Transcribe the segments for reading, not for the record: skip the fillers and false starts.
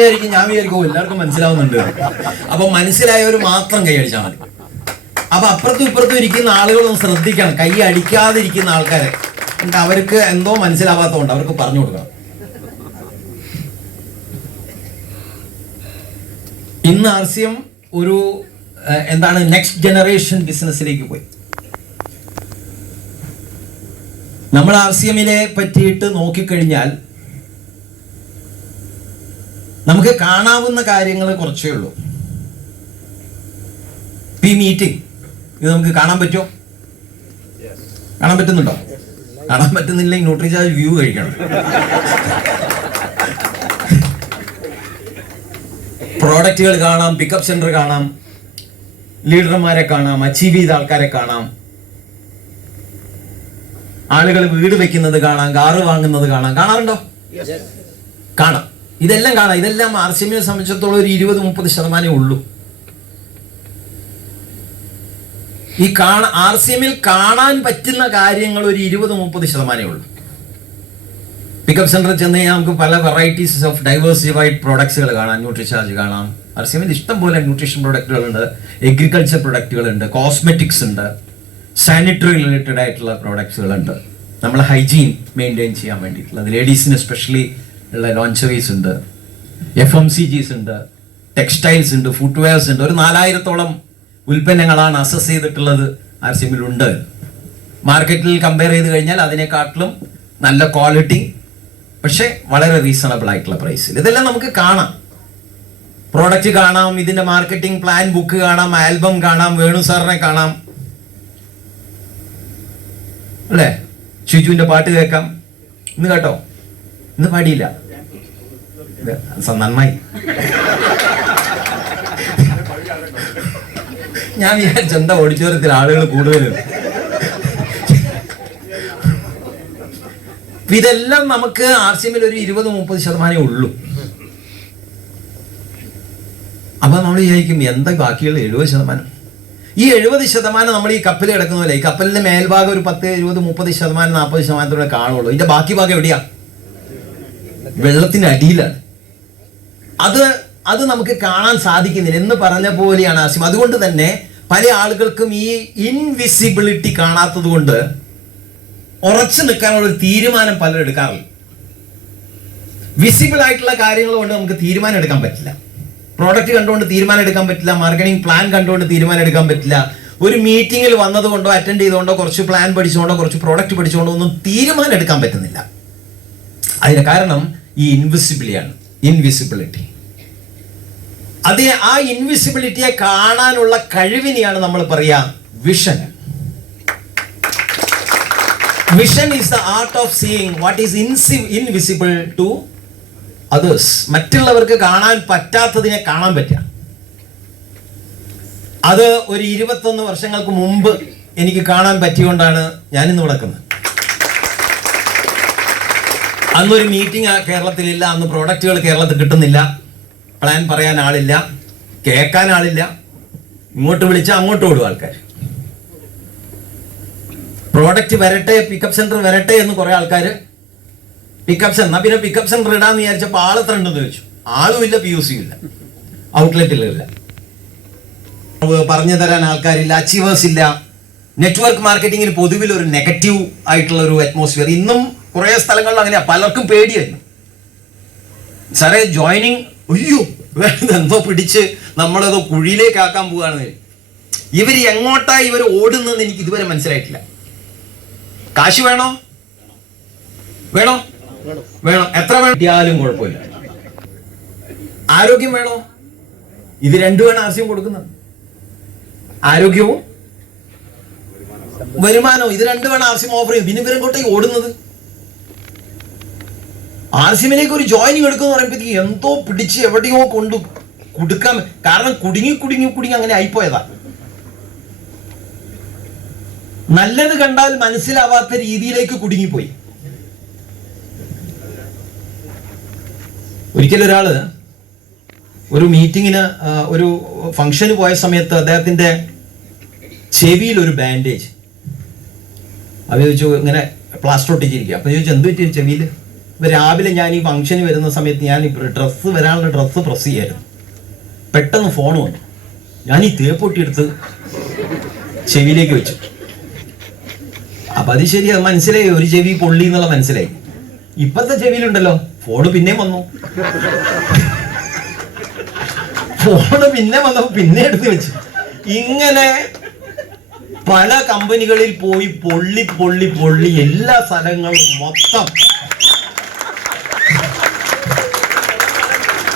ഞാൻ വിചാരിക്കും എല്ലാവർക്കും മനസ്സിലാവുന്നുണ്ട്. അപ്പൊ മനസ്സിലായവർ മാത്രം കൈ അടിച്ചാൽ മതി. അപ്പൊ അപ്പുറത്തും ഇപ്പുറത്തും ഇരിക്കുന്ന ആളുകളൊന്ന് ശ്രദ്ധിക്കണം, കൈ അടിക്കാതിരിക്കുന്ന ആൾക്കാരെ. എന്നിട്ട് അവർക്ക് എന്തോ മനസ്സിലാവാത്തതുകൊണ്ട് അവർക്ക് പറഞ്ഞു കൊടുക്കണം. ഇന്ന് RCM ഒരു എന്താണ് നെക്സ്റ്റ് ജനറേഷൻ ബിസിനസ്സിലേക്ക് പോയി. നമ്മൾ RCMനെ പറ്റിയിട്ട് നോക്കിക്കഴിഞ്ഞാൽ നമുക്ക് കാണാവുന്ന കാര്യങ്ങൾ കുറച്ചേ ഉള്ളൂ. ഈ മീറ്റിംഗ് ഇത് നമുക്ക് കാണാൻ പറ്റുമോ? കാണാൻ പറ്റുന്നുണ്ടോ? കാണാൻ പറ്റുന്നില്ലെങ്കിൽ ന്യൂട്രിചാർജ് വ്യൂ കഴിക്കണം. പ്രോഡക്റ്റുകൾ കാണാം, പിക്കപ്പ് സെന്റർ കാണാം, ലീഡർമാരെ കാണാം, അച്ചീവ് ചെയ്ത ആൾക്കാരെ കാണാം, ആളുകൾ വീട് വെക്കുന്നത് കാണാം, കാറ് വാങ്ങുന്നത് കാണാം. കാണാറുണ്ടോ? കാണാം. ഇതെല്ലാം കാണാം. ഇതെല്ലാം RCMനെ സംബന്ധിച്ചിടത്തോളം ഒരു 20-30% ഉള്ളൂ. ഈ RCMൽ കാണാൻ പറ്റുന്ന കാര്യങ്ങൾ ഒരു 20-30% ഉള്ളൂ. പിക്കപ്പ് സെന്ററിൽ ചെന്ന് കഴിഞ്ഞാൽ നമുക്ക് പല വെറൈറ്റീസ് ഓഫ് ഡൈവേഴ്സിഫൈഡ് പ്രോഡക്ട്സുകൾ കാണാം. ന്യൂട്രിചാർജ് കാണാം. RCMൽ ഇഷ്ടം പോലെ ന്യൂട്രീഷൻ പ്രൊഡക്റ്റുകളുണ്ട്, എഗ്രികൾച്ചർ പ്രൊഡക്റ്റുകളുണ്ട്, കോസ്മെറ്റിക്സ് ഉണ്ട്, സാനിറ്ററി റിലേറ്റഡ് ആയിട്ടുള്ള പ്രോഡക്ട്സുകളുണ്ട്, നമ്മൾ ഹൈജീൻ മെയിൻറ്റെയിൻ ചെയ്യാൻ വേണ്ടിയിട്ടുള്ളത്, ലേഡീസിന് എസ്പെഷ്യലി ഉള്ള ലോഞ്ചറീസ് ഉണ്ട്, FMCGs ഉണ്ട്, ടെക്സ്റ്റൈൽസ് ഉണ്ട്, ഫുട്വെയർസ് ഉണ്ട്. ഒരു 4000-ഓളം ഉൽപ്പന്നങ്ങളാണ് അസസ് ചെയ്തിട്ടുള്ളത് RCMൽ ഉണ്ട്. മാർക്കറ്റിൽ കമ്പയർ ചെയ്ത് കഴിഞ്ഞാൽ അതിനെക്കാട്ടിലും നല്ല ക്വാളിറ്റി, പക്ഷെ വളരെ റീസണബിൾ ആയിട്ടുള്ള പ്രൈസിൽ. ഇതെല്ലാം നമുക്ക് കാണാം. പ്രോഡക്റ്റ് കാണാം, ഇതിന്റെ മാർക്കറ്റിംഗ് പ്ലാൻ ബുക്ക് കാണാം, ആൽബം കാണാം, വേണു സാറിനെ കാണാം, അല്ലേ? ഷിജുവിന്റെ പാട്ട് കേൾക്കാം. ഇന്ന് കേട്ടോ? ഇന്ന് പാടിയില്ല. നന്നായി. ഞാൻ വിചാരിച്ച എന്താ ഓഡിറ്റോറിയത്തിൽ ആളുകൾ കൂടുതലും. ഇതെല്ലാം നമുക്ക് RCMൽ ഒരു 20-30% ഉള്ളൂ. അപ്പൊ നമ്മൾ വിചാരിക്കും എന്താ ബാക്കിയുള്ള 70%? ഈ 70% നമ്മൾ ഈ കപ്പൽ കിടക്കുന്നതല്ലേ, ഈ കപ്പലിന്റെ മേൽഭാഗം ഒരു 10, 20, 30%, 40% കാണുള്ളൂ. ഇതിന്റെ ബാക്കി ഭാഗം എവിടെയാ? വെള്ളത്തിന്റെ അടിയിലാണ്. അത് നമുക്ക് കാണാൻ സാധിക്കുന്നില്ല എന്ന് പറഞ്ഞ പോലെയാണ് RCM. അതുകൊണ്ട് തന്നെ പല ആളുകൾക്കും ഈ ഇൻവിസിബിലിറ്റി കാണാത്തത് കൊണ്ട് ഉറച്ചു നിൽക്കാനുള്ള ഒരു തീരുമാനം പലരും എടുക്കാറില്ല. വിസിബിൾ ആയിട്ടുള്ള കാര്യങ്ങൾ കൊണ്ട് നമുക്ക് തീരുമാനം എടുക്കാൻ പറ്റില്ല. പ്രോഡക്റ്റ് കണ്ടുകൊണ്ട് തീരുമാനം എടുക്കാൻ പറ്റില്ല, മാർക്കറ്റിംഗ് പ്ലാൻ കണ്ടുകൊണ്ട് തീരുമാനം എടുക്കാൻ പറ്റില്ല. ഒരു മീറ്റിംഗിൽ വന്നതുകൊണ്ടോ അറ്റൻഡ് ചെയ്തുകൊണ്ടോ കുറച്ച് പ്ലാൻ പഠിച്ചുകൊണ്ടോ കുറച്ച് പ്രോഡക്റ്റ് പഠിച്ചുകൊണ്ടോ ഒന്നും തീരുമാനം എടുക്കാൻ പറ്റുന്നില്ല. അതിന് കാരണം ഈ ഇൻവിസിബിലിറ്റി. ആ ഇൻവിസിബിലിറ്റിയെ കാണാനുള്ള കഴിവിനെയാണ് നമ്മൾ പറയാ vision. Vision is the art of seeing what is invisible to others. മറ്റുള്ളവർക്ക് കാണാൻ പറ്റാത്തതിനെ കാണാൻ പറ്റുക. അത് ഒരു 21 വർഷങ്ങൾക്ക് മുമ്പ് എനിക്ക് കാണാൻ പറ്റിയോണ്ടാണ് ഞാനിന്ന് നടക്കുന്നത്. അന്നൊരു മീറ്റിംഗ് കേരളത്തിലില്ല, അന്ന് പ്രോഡക്റ്റുകൾ കേരളത്തിൽ കിട്ടുന്നില്ല, പ്ലാൻ പറയാൻ ആളില്ല, കേൾക്കാൻ ആളില്ല, ഇങ്ങോട്ട് വിളിച്ചാൽ അങ്ങോട്ട് ഓടും ആൾക്കാർ. പ്രോഡക്റ്റ് വരട്ടെ, പിക്കപ്പ് സെന്റർ വരട്ടെ എന്ന് കുറെ ആൾക്കാർ പിക്കപ്പ് സെന്റർ, പിന്നെ പിക്കപ്പ് സെന്റർ ഇടാന്ന് വിചാരിച്ചപ്പോൾ ആൾ എത്ര ഉണ്ടെന്ന് ചോദിച്ചു. ആളും ഇല്ല, POC ഇല്ല, ഔട്ട്ലെറ്റിലില്ല, പറഞ്ഞു തരാൻ ആൾക്കാരില്ല, അച്ചീവേഴ്സ് ഇല്ല. നെറ്റ്വർക്ക് മാർക്കറ്റിംഗിൽ പൊതുവിൽ ഒരു നെഗറ്റീവ് ആയിട്ടുള്ള ഒരു അറ്റ്മോസ്ഫിയർ. ഇന്നും കുറെ സ്ഥലങ്ങളിൽ അങ്ങനെയാ. പലർക്കും പേടിയായിരുന്നു. സാറേ ജോയിനിങ്, അയ്യോ എന്തോ പിടിച്ച് നമ്മളതോ കുഴിയിലേക്ക് ആക്കാൻ പോവാണ്. ഇവർ എങ്ങോട്ടാ ഇവർ ഓടുന്നതെന്ന് എനിക്ക് ഇതുവരെ മനസ്സിലായിട്ടില്ല. കാശ് വേണോ? എത്ര വേണം കുഴപ്പമില്ല. ആരോഗ്യം വേണോ? ഇത് രണ്ടുമാണ് RCM കൊടുക്കുന്നത്. ആരോഗ്യവും വരുമാനവും ഇത് രണ്ടുമാണ് RCM ഓഫർ ചെയ്യും. പിന്നെ ഇവരെങ്ങോട്ടേക്ക് ഓടുന്നത്? RCMലേക്ക് ഒരു ജോയിനിങ് എടുക്കുന്ന പറയുമ്പോഴത്തേക്ക് എന്തോ പിടിച്ച് എവിടെയോ കൊണ്ട് കൊടുക്കാൻ. കാരണം കുടുങ്ങി അങ്ങനെ ആയിപ്പോയതാ. നല്ലത് കണ്ടാൽ മനസ്സിലാവാത്ത രീതിയിലേക്ക് കുടുങ്ങിപ്പോയി. ഒരിക്കലൊരാള് ഒരു മീറ്റിങ്ങിന്, ഒരു ഫംഗ്ഷന് പോയ സമയത്ത് അദ്ദേഹത്തിന്റെ ചെവിയിൽ ഒരു ബാൻഡേജ്. അത് ചോദിച്ചു, ഇങ്ങനെ പ്ലാസ്റ്റർ ഒട്ടിച്ചിരിക്കുക. അപ്പൊ ചോദിച്ചു എന്ത് പറ്റി ചെവിയിൽ? രാവിലെ ഞാൻ ഈ ഫംഗ്ഷന് വരുന്ന സമയത്ത് ഞാൻ വരാനുള്ള ഡ്രസ്സ് പ്രസ് ചെയ്യായിരുന്നു. പെട്ടെന്ന് ഫോൺ വന്നു. ഞാൻ ഈ തേപ്പൊട്ടി എടുത്ത് ചെവിയിലേക്ക് വെച്ചു. അപ്പൊ അത് ശരി, അത് മനസ്സിലായി, ഒരു ചെവി പൊള്ളി എന്നുള്ള മനസ്സിലായി. ഇപ്പത്തെ ചെവിയിലുണ്ടല്ലോ ഫോണ് പിന്നെയും വന്നു. വന്നപ്പോ പിന്നെ എടുത്ത് വെച്ചു. ഇങ്ങനെ പല കമ്പനികളിൽ പോയി പൊള്ളി പൊള്ളി പൊള്ളി എല്ലാ സ്ഥലങ്ങളും മൊത്തം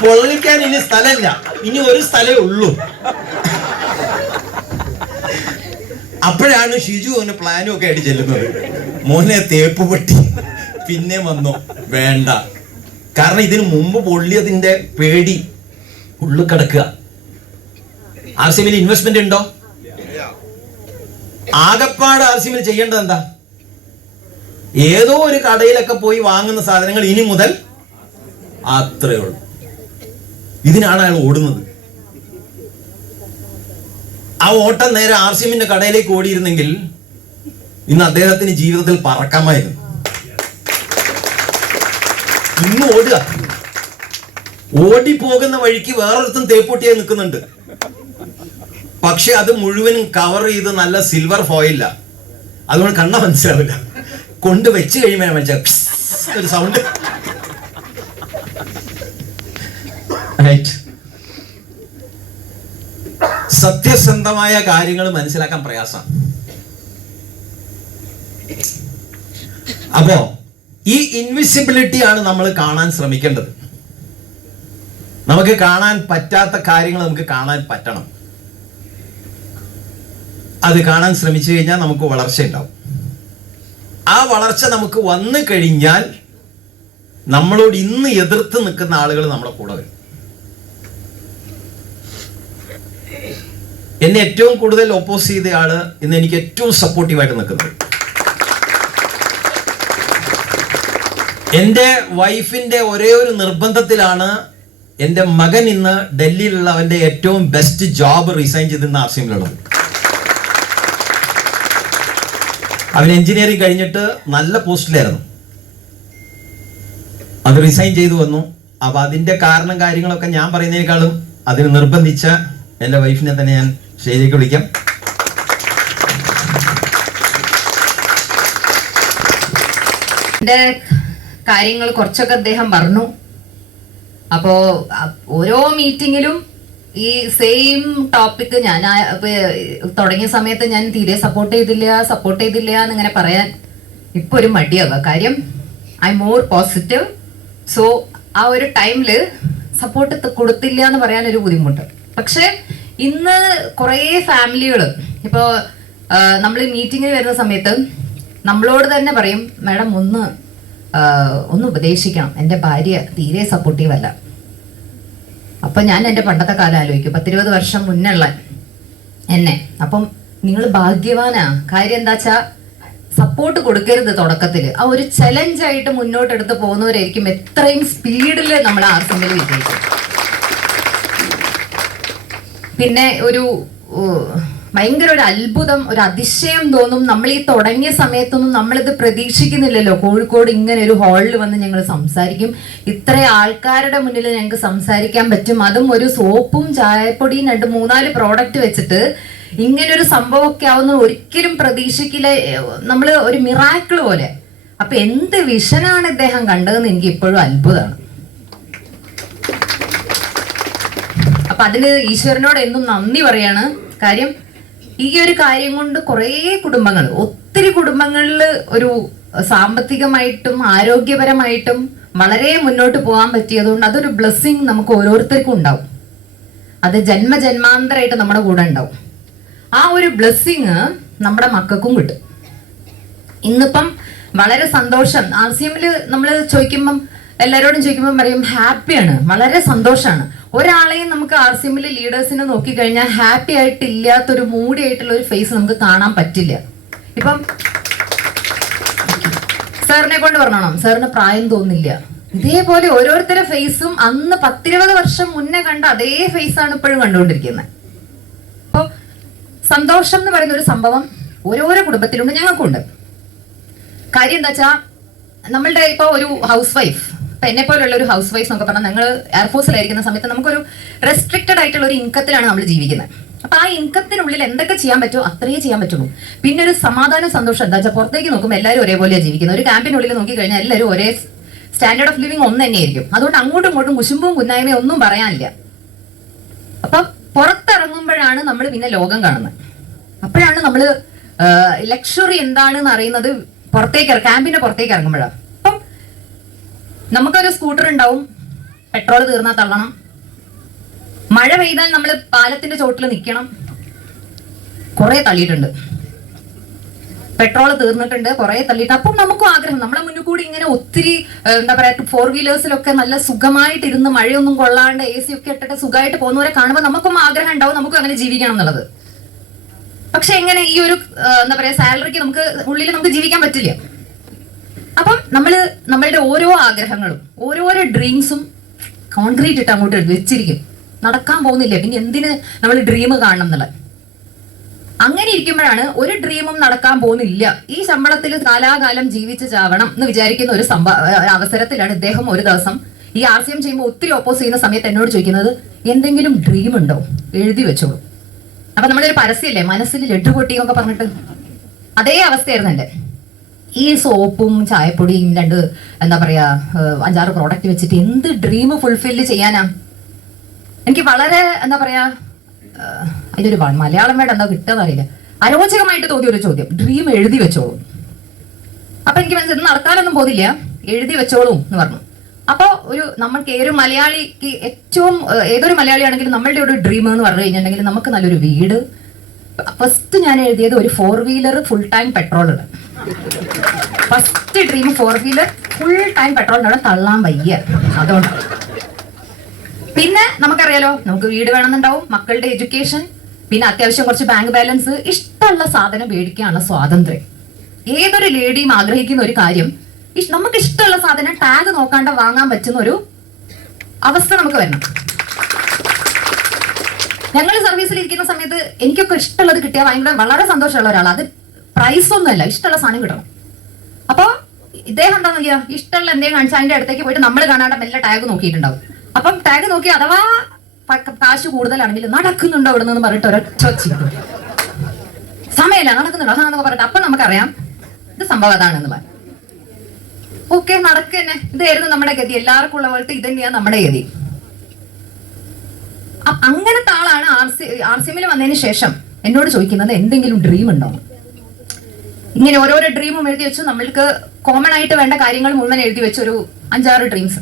പൊള്ളിക്കാൻ ഇനി സ്ഥലമില്ല, ഇനി ഒരു സ്ഥലമേ ഉള്ളൂ. അപ്പോഴാണ് ഷിജു അവന് പ്ലാനും ഒക്കെ ആയിട്ട് ചെല്ലുന്നത്. മോനെ തേപ്പ് പൊട്ടി പിന്നെ വന്നു, വേണ്ട. കാരണം ഇതിനു മുമ്പ് പൊള്ളിയതിന്റെ പേടി ഉള്ളു കിടക്കുക. ആർസിഎമ്മിൽ ഇൻവെസ്റ്റ്മെന്റ് ഉണ്ടോ? ആകപ്പാട് ആർസിഎമ്മിൽ ചെയ്യേണ്ടത് എന്താ? ഏതോ ഒരു കടയിലൊക്കെ പോയി വാങ്ങുന്ന സാധനങ്ങൾ ഇനി മുതൽ അത്രേ ഉള്ളൂ. ഇതിനാണ് അയാൾ ഓടുന്നത്. ആ ഓട്ടം നേരെ ആർസിഎമ്മിന്റെ കടയിലേക്ക് ഓടിയിരുന്നെങ്കിൽ ഇന്ന് അദ്ദേഹത്തിന് ജീവിതത്തിൽ പറക്കാമായിരുന്നു. ഇന്ന് ഓടുക, ഓടിപ്പോകുന്ന വഴിക്ക് വേറൊരുത്തും തേപ്പൊട്ടിയായി നിൽക്കുന്നുണ്ട്. പക്ഷെ അത് മുഴുവനും കവർ ചെയ്ത് നല്ല സിൽവർ ഫോയില്ല, അതുകൊണ്ട് കണ്ണ മനസ്സിലാവില്ല. കൊണ്ട് വെച്ച് കഴിയുമ്പോൾ മനസ്സിലാവും ഒരു സൗണ്ട്. സത്യസന്ധമായ കാര്യങ്ങൾ മനസ്സിലാക്കാൻ പ്രയാസം. അപ്പോ ഈ ഇൻവിസിബിലിറ്റി ആണ് നമ്മൾ കാണാൻ ശ്രമിക്കേണ്ടത്. നമുക്ക് കാണാൻ പറ്റാത്ത കാര്യങ്ങൾ നമുക്ക് കാണാൻ പറ്റണം. അത് കാണാൻ ശ്രമിച്ചു കഴിഞ്ഞാൽ നമുക്ക് വളർച്ച ഉണ്ടാവും. ആ വളർച്ച നമുക്ക് വന്നു കഴിഞ്ഞാൽ നമ്മളോട് ഇന്ന് എതിർത്ത് നിൽക്കുന്ന ആളുകൾ നമ്മുടെ കൂടെ വരും. എന്നെ ഏറ്റവും കൂടുതൽ ഓപ്പോസ് ചെയ്ത ആള് ഇന്ന് എനിക്ക് ഏറ്റവും സപ്പോർട്ടീവായിട്ട് നിൽക്കുന്നത് എൻ്റെ വൈഫിന്റെ ഒരേ ഒരു നിർബന്ധത്തിലാണ് എൻ്റെ മകൻ ഇന്ന് ഡൽഹിയിലുള്ള അവന്റെ ഏറ്റവും ബെസ്റ്റ് ജോബ് റിസൈൻ ചെയ്തിരുന്ന ആർസിഎമ്മിലുള്ളത്. അവൻ എഞ്ചിനീയറിംഗ് കഴിഞ്ഞിട്ട് നല്ല പോസ്റ്റിലായിരുന്നു, അത് റിസൈൻ ചെയ്തു വന്നു. അപ്പൊ അതിന്റെ കാരണം കാര്യങ്ങളൊക്കെ ഞാൻ പറയുന്നതിനേക്കാളും അതിന് നിർബന്ധിച്ച എൻ്റെ വൈഫിനെ തന്നെ ഞാൻ സ്റ്റേജിലേക്ക് വിളിക്കാം. എൻ്റെ കാര്യങ്ങൾ കുറച്ചൊക്കെ അദ്ദേഹം പറഞ്ഞു. അപ്പോ ഓരോ മീറ്റിങ്ങിലും ഈ സെയിം ടോപ്പിക് ഞാൻ തുടങ്ങിയ സമയത്ത് ഞാൻ തീരെ സപ്പോർട്ട് ചെയ്തില്ല എന്നിങ്ങനെ പറയാൻ ഇപ്പൊ ഒരു മടിയാവുക. കാര്യം ഐ മോർ പോസിറ്റീവ്. സോ ആ ഒരു ടൈമില് സപ്പോർട്ട് കൊടുത്തില്ല എന്ന് പറയാൻ ഒരു ബുദ്ധിമുട്ട്. പക്ഷെ ഇന്ന് കുറേ ഫാമിലികൾ ഇപ്പോൾ നമ്മൾ മീറ്റിങ്ങിന് വരുന്ന സമയത്ത് നമ്മളോട് തന്നെ പറയും, മാഡം ഒന്ന് ഉപദേശിക്കണം, എൻ്റെ ഭാര്യ തീരെ സപ്പോർട്ടീവ് അല്ല. അപ്പൊ ഞാൻ എൻ്റെ പണ്ടത്തെ കാലം ആലോചിക്കും, 10-20 വർഷം മുന്നുള്ള എന്നെ. അപ്പം നിങ്ങൾ ഭാഗ്യവാനാ. കാര്യം എന്താ വെച്ചാ സപ്പോർട്ട് കൊടുക്കരുത് തുടക്കത്തിൽ. ആ ഒരു ചലഞ്ചായിട്ട് മുന്നോട്ടെടുത്ത് പോകുന്നവരായിരിക്കും എത്രയും സ്പീഡിൽ നമ്മൾ ആർസിഎമ്മിൽ വിജയിക്കും. പിന്നെ ഒരു ഭയങ്കര ഒരു അത്ഭുതം, ഒരു അതിശയം തോന്നും. നമ്മൾ ഈ തുടങ്ങിയ സമയത്തൊന്നും നമ്മളിത് പ്രതീക്ഷിക്കുന്നില്ലല്ലോ. കോഴിക്കോട് ഇങ്ങനെ ഒരു ഹാളിൽ വന്ന് ഞങ്ങൾ സംസാരിക്കും, ഇത്ര ആൾക്കാരുടെ മുന്നിൽ ഞങ്ങൾക്ക് സംസാരിക്കാൻ പറ്റും, അതും ഒരു സോപ്പും ചായപ്പൊടിയും 2-3-4 പ്രോഡക്റ്റ് വെച്ചിട്ട് ഇങ്ങനൊരു സംഭവമൊക്കെ ആവുന്ന ഒരിക്കലും പ്രതീക്ഷിക്കില്ല. നമ്മൾ ഒരു മിറാക്കിൾ പോലെ. അപ്പൊ എന്ത് വിഷനാണ് ഇദ്ദേഹം കണ്ടതെന്ന് എനിക്ക് ഇപ്പോഴും അത്ഭുതമാണ്. അപ്പൊ അതിന് ഈശ്വരനോട് എന്നും നന്ദി പറയാണ്. കാര്യം ഈ ഒരു കാര്യം കൊണ്ട് കുറേ കുടുംബങ്ങൾ, ഒത്തിരി കുടുംബങ്ങളിൽ ഒരു സാമ്പത്തികമായിട്ടും ആരോഗ്യപരമായിട്ടും വളരെ മുന്നോട്ട് പോകാൻ പറ്റിയതുകൊണ്ട് അതൊരു ബ്ലെസ്സിങ് നമുക്ക് ഓരോരുത്തർക്കും ഉണ്ടാവും. അത് ജന്മജന്മാന്തരമായിട്ട് നമ്മുടെ കൂടെ ഉണ്ടാവും. ആ ഒരു ബ്ലെസ്സിങ് നമ്മുടെ മക്കൾക്കും കിട്ടും. ഇന്നിപ്പം വളരെ സന്തോഷം. ആർസിഎമ്മിൽ നമ്മൾ ചോദിക്കുമ്പം, എല്ലാവരോടും ചോദിക്കുമ്പോൾ പറയും ഹാപ്പിയാണ്, വളരെ സന്തോഷമാണ്. ഒരാളെയും നമുക്ക് ആർസിഎമ്മിൽ ലീഡേഴ്സിനെ നോക്കിക്കഴിഞ്ഞാൽ ഹാപ്പി ആയിട്ടില്ലാത്തൊരു മൂടി ആയിട്ടുള്ള ഒരു ഫേസ് നമുക്ക് കാണാൻ പറ്റില്ല. ഇപ്പം സാറിനെ കൊണ്ട് പറഞ്ഞോണം, സാറിന് പ്രായം തോന്നില്ല. ഇതേപോലെ ഓരോരുത്തരുടെ ഫേസും അന്ന് 10-20 വർഷം മുന്നേ കണ്ട അതേ ഫേസാണ് ഇപ്പോഴും കണ്ടുകൊണ്ടിരിക്കുന്നത്. അപ്പോൾ സന്തോഷം എന്ന് പറയുന്ന ഒരു സംഭവം ഓരോരോ കുടുംബത്തിലുണ്ട്, ഞങ്ങൾക്കുണ്ട്. കാര്യം എന്താ വെച്ചാൽ നമ്മളുടെ ഇപ്പോൾ ഒരു ഹൗസ് വൈഫ്, ഇപ്പൊ എന്നെ പോലുള്ള ഒരു ഹൗസ് വൈഫ് എന്നൊക്കെ പറഞ്ഞാൽ ഞങ്ങൾ എയർഫോഴ്സിലായിരിക്കുന്ന സമയത്ത് നമുക്കൊരു റെസ്ട്രിക്റ്റഡ് ആയിട്ടുള്ള ഒരു ഇൻകത്തിലാണ് നമ്മൾ ജീവിക്കുന്നത്. അപ്പൊ ആ ഇൻകത്തിനുള്ളിൽ എന്തൊക്കെ ചെയ്യാൻ പറ്റുമോ അത്രയേ ചെയ്യാൻ പറ്റുള്ളൂ. പിന്നെ ഒരു സമാധാനം, സന്തോഷം എന്താ വെച്ചാൽ പുറത്തേക്ക് നോക്കുമ്പോൾ എല്ലാവരും ഒരേപോലെയാണ് ജീവിക്കുന്നത്. ഒരു ക്യാമ്പിനുള്ളിൽ നോക്കി കഴിഞ്ഞാൽ എല്ലാവരും ഒരേ സ്റ്റാൻഡേർഡ് ഓഫ് ലിവിങ് ഒന്ന് തന്നെയായിരിക്കും. അതുകൊണ്ട് അങ്ങോട്ടും ഇങ്ങോട്ടും കുശുമ്പും കുന്നായ്മയും ഒന്നും പറയാനില്ല. അപ്പൊ പുറത്തിറങ്ങുമ്പോഴാണ് നമ്മൾ പിന്നെ ലോകം കാണുന്നത്. അപ്പോഴാണ് നമ്മൾ ലക്ഷറി എന്താണെന്ന് അറിയുന്നത് ക്യാമ്പിന്റെ പുറത്തേക്ക് ഇറങ്ങുമ്പോഴാണ്. അപ്പം നമുക്കൊരു സ്കൂട്ടർ ഉണ്ടാവും, പെട്രോൾ തീർന്നാൽ തള്ളണം. മഴ പെയ്താൽ നമ്മൾ പാലത്തിന്റെ ചോട്ടിൽ നിൽക്കണം. കുറെ തള്ളിയിട്ടുണ്ട്, പെട്രോൾ തീർന്നിട്ടുണ്ട്, കുറെ തള്ളിയിട്ട്. അപ്പം നമുക്കും ആഗ്രഹം, നമ്മളെ മുന്നിൽ കൂടി ഇങ്ങനെ ഒത്തിരി എന്താ പറയാ 4 വീലേഴ്സിലൊക്കെ നല്ല സുഖമായിട്ട് ഇരുന്ന് മഴയൊന്നും കൊള്ളാണ്ട് AC ഒക്കെ ഇട്ടിട്ട് സുഖമായിട്ട് പോകുന്നവരെ കാണുമ്പോൾ നമുക്കും ആഗ്രഹം ഉണ്ടാവും നമുക്കും അങ്ങനെ ജീവിക്കണം എന്നുള്ളത്. പക്ഷെ എങ്ങനെ ഈ ഒരു എന്താ പറയാ സാലറിക്ക് നമുക്ക് ജീവിക്കാൻ പറ്റില്ല. അപ്പം നമ്മളുടെ ഓരോ ആഗ്രഹങ്ങളും ഓരോരോ ഡ്രീംസും കോൺക്രീറ്റ് ഇട്ട് അങ്ങോട്ട് വെച്ചിരിക്കും. നടക്കാൻ പോകുന്നില്ല, പിന്നെ എന്തിന് നമ്മൾ ഡ്രീം കാണണം എന്നുള്ളത്. അങ്ങനെ ഇരിക്കുമ്പോഴാണ് ഒരു ഡ്രീമും നടക്കാൻ പോകുന്നില്ല, ഈ ശമ്പളത്തിൽ കാലാകാലം ജീവിച്ച് ചാവണം എന്ന് വിചാരിക്കുന്ന ഒരു അവസരത്തിലാണ് ഇദ്ദേഹം ഒരു ദിവസം ഈ RCM ചെയ്യുമ്പോൾ ഒത്തിരി ഓപ്പോസ് ചെയ്യുന്ന സമയത്ത് എന്നോട് ചോദിക്കുന്നത്, എന്തെങ്കിലും ഡ്രീം ഉണ്ടോ, എഴുതി വെച്ചോളൂ. അപ്പൊ നമ്മളൊരു പരസ്യമില്ലേ, മനസ്സിൽ ലഡ്ഡു പൊട്ടി എന്നൊക്കെ പറഞ്ഞിട്ട്, അതേ അവസ്ഥയായിരുന്നു എൻ്റെ. ഈ സോപ്പും ചായപ്പൊടിയും എന്താ പറയാ 5-6 പ്രോഡക്റ്റ് വെച്ചിട്ട് എന്ത് ഡ്രീം ഫുൾഫില്ല് ചെയ്യാനാ? എനിക്ക് വളരെ എന്താ പറയാ അതിലൊരു മലയാളം വേർഡ് എന്താ കിട്ടുക അറിയില്ല, അരോചകമായിട്ട് തോന്നിയ ഒരു ചോദ്യം, ഡ്രീം എഴുതി വെച്ചോളൂ. അപ്പൊ എനിക്ക് മനസ്സിൽ നടക്കാനൊന്നും പോകുന്നില്ല, എഴുതി വെച്ചോളൂ എന്ന് പറഞ്ഞു. അപ്പൊ നമ്മൾക്ക് ഏതൊരു മലയാളിക്ക് ഏതൊരു മലയാളിയാണെങ്കിലും നമ്മളുടെ ഒരു ഡ്രീം എന്ന് പറഞ്ഞു കഴിഞ്ഞിട്ടുണ്ടെങ്കിൽ നമുക്ക് നല്ലൊരു വീട്. ഫസ്റ്റ് ഞാൻ എഴുതിയത് ഒരു 4 വീലർ ഫുൾ ടൈം പെട്രോൾ ഇടാൻ. First dream 4 wheeler full time പെട്രോളിന്റെ തള്ളാൻ വയ്യ. അതുകൊണ്ട് പിന്നെ നമുക്കറിയാലോ, നമുക്ക് വീട് വേണമെന്നുണ്ടാവും, മക്കളുടെ എഡ്യൂക്കേഷൻ, പിന്നെ അത്യാവശ്യം കുറച്ച് ബാങ്ക് ബാലൻസ്, ഇഷ്ടമുള്ള സാധനം മേടിക്കാനുള്ള സ്വാതന്ത്ര്യം. ഏതൊരു ലേഡിയും ആഗ്രഹിക്കുന്ന ഒരു കാര്യം, നമുക്ക് ഇഷ്ടമുള്ള സാധനം ടാഗ് നോക്കാണ്ട് വാങ്ങാൻ പറ്റുന്ന ഒരു അവസ്ഥ നമുക്ക് വരണം. ഞങ്ങൾ സർവീസിൽ ഇരിക്കുന്ന സമയത്ത് എനിക്കൊക്കെ ഇഷ്ടമുള്ളത് കിട്ടിയാൽ വളരെ സന്തോഷമുള്ള ഒരാളാണ്. അത് പ്രൈസ് ഒന്നുമല്ല, ഇഷ്ടമുള്ള സാധനം കിട്ടണം. അപ്പൊ ഇദ്ദേഹം എന്താ നോക്കിയാ, ഇഷ്ടമുള്ള എന്തെങ്കിലും കാണിച്ചാൽ അതിന്റെ അടുത്തേക്ക് പോയിട്ട് നമ്മൾ കാണാണ്ട് മെല്ലെ ടാഗ് നോക്കിയിട്ടുണ്ടാവും. അപ്പം ടാഗ് നോക്കി അഥവാ കാശ് കൂടുതലാണെങ്കിൽ നടക്കുന്നുണ്ടോ അവിടെ നിന്ന് പറഞ്ഞിട്ട് ഒരൊറ്റ സമയമില്ല, നടക്കുന്നുണ്ടോ അതാണെന്നൊക്കെ പറഞ്ഞിട്ട് അപ്പം നമുക്കറിയാം ഇത് സംഭവം അതാണെന്ന്. ഓക്കെ, നടക്കന്നെ, ഇതായിരുന്നു നമ്മുടെ ഗതി. എല്ലാവർക്കും ഉള്ള പോലത്തെ ഇത് തന്നെയാണ് നമ്മുടെ ഗതി. അങ്ങനത്തെ ആളാണ് RCMൽ വന്നതിന് ശേഷം എന്നോട് ചോദിക്കുന്നത്, എന്തെങ്കിലും ഡ്രീം ഉണ്ടോ? ഇങ്ങനെ ഓരോരോ ഡ്രീമും എഴുതി വെച്ചു. നമ്മൾക്ക് കോമൺ ആയിട്ട് വേണ്ട കാര്യങ്ങൾ മുഴുവൻ എഴുതി വെച്ച ഒരു 5-6 ഡ്രീംസ്.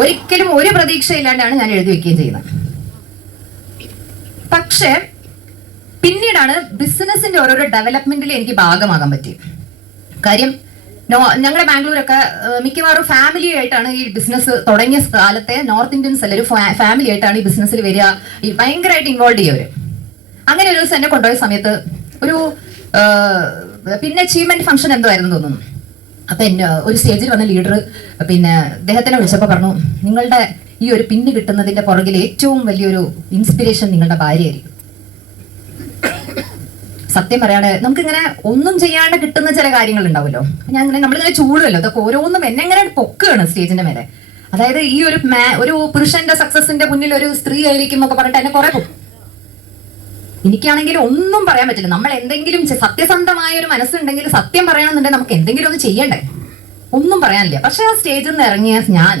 ഒരിക്കലും ഒരു പ്രതീക്ഷയില്ലാണ്ടാണ് ഞാൻ എഴുതി വെക്കുകയും ചെയ്യുന്നത്. പക്ഷെ പിന്നീടാണ് ബിസിനസിന്റെ ഓരോരോ ഡെവലപ്മെന്റിൽ എനിക്ക് ഭാഗമാകാൻ പറ്റി. കാര്യം ഞങ്ങളുടെ ബാംഗ്ലൂരൊക്കെ മിക്കവാറും ഫാമിലി ആയിട്ടാണ് ഈ ബിസിനസ് തുടങ്ങിയ കാലത്തെ നോർത്ത് ഇന്ത്യൻസ് എല്ലാവരും ഫാമിലി ആയിട്ടാണ് ഈ ബിസിനസ്സിൽ വരിക, ഭയങ്കരമായിട്ട് ഇൻവോൾവ് ചെയ്യുവര്. അങ്ങനെ ഒരു ദിവസം എന്നെ കൊണ്ടുപോയ സമയത്ത് പിന്നെ അച്ചീവ്മെന്റ് ഫംഗ്ഷൻ എന്തോ ആയിരുന്നു തോന്നുന്നു. അപ്പൊ ഒരു സ്റ്റേജിൽ വന്ന ലീഡർ പിന്നെ അദ്ദേഹത്തിനെ വിളിച്ചപ്പോൾ പറഞ്ഞു, നിങ്ങളുടെ ഈ ഒരു പിന്ന് കിട്ടുന്നതിന്റെ പുറകിൽ ഏറ്റവും വലിയൊരു ഇൻസ്പിറേഷൻ നിങ്ങളുടെ ഭാര്യയായിരിക്കും. സത്യം പറയാതെ നമുക്കിങ്ങനെ ഒന്നും ചെയ്യാണ്ട് കിട്ടുന്ന ചില കാര്യങ്ങൾ ഉണ്ടാവുമല്ലോ. നമ്മളിങ്ങനെ ചൂടുമല്ലോ, അതൊക്കെ ഓരോന്നും എന്നെങ്ങനെ പൊക്കുകയാണ് സ്റ്റേജിന്റെ മേലെ. അതായത് ഈ ഒരു പുരുഷന്റെ സക്സസിന്റെ മുന്നിൽ ഒരു സ്ത്രീ ആയിരിക്കും എന്നൊക്കെ പറഞ്ഞിട്ട് എന്നെ കുറെ പോകും. എനിക്കാണെങ്കിൽ ഒന്നും പറയാൻ പറ്റില്ല. നമ്മൾ എന്തെങ്കിലും സത്യസന്ധമായ ഒരു മനസ്സുണ്ടെങ്കിൽ സത്യം പറയണമെന്നുണ്ടെങ്കിൽ നമുക്ക് എന്തെങ്കിലും ഒന്ന് ചെയ്യണ്ടേ, ഒന്നും പറയാനില്ല. പക്ഷെ ആ സ്റ്റേജിൽ നിന്ന് ഇറങ്ങിയ ഞാൻ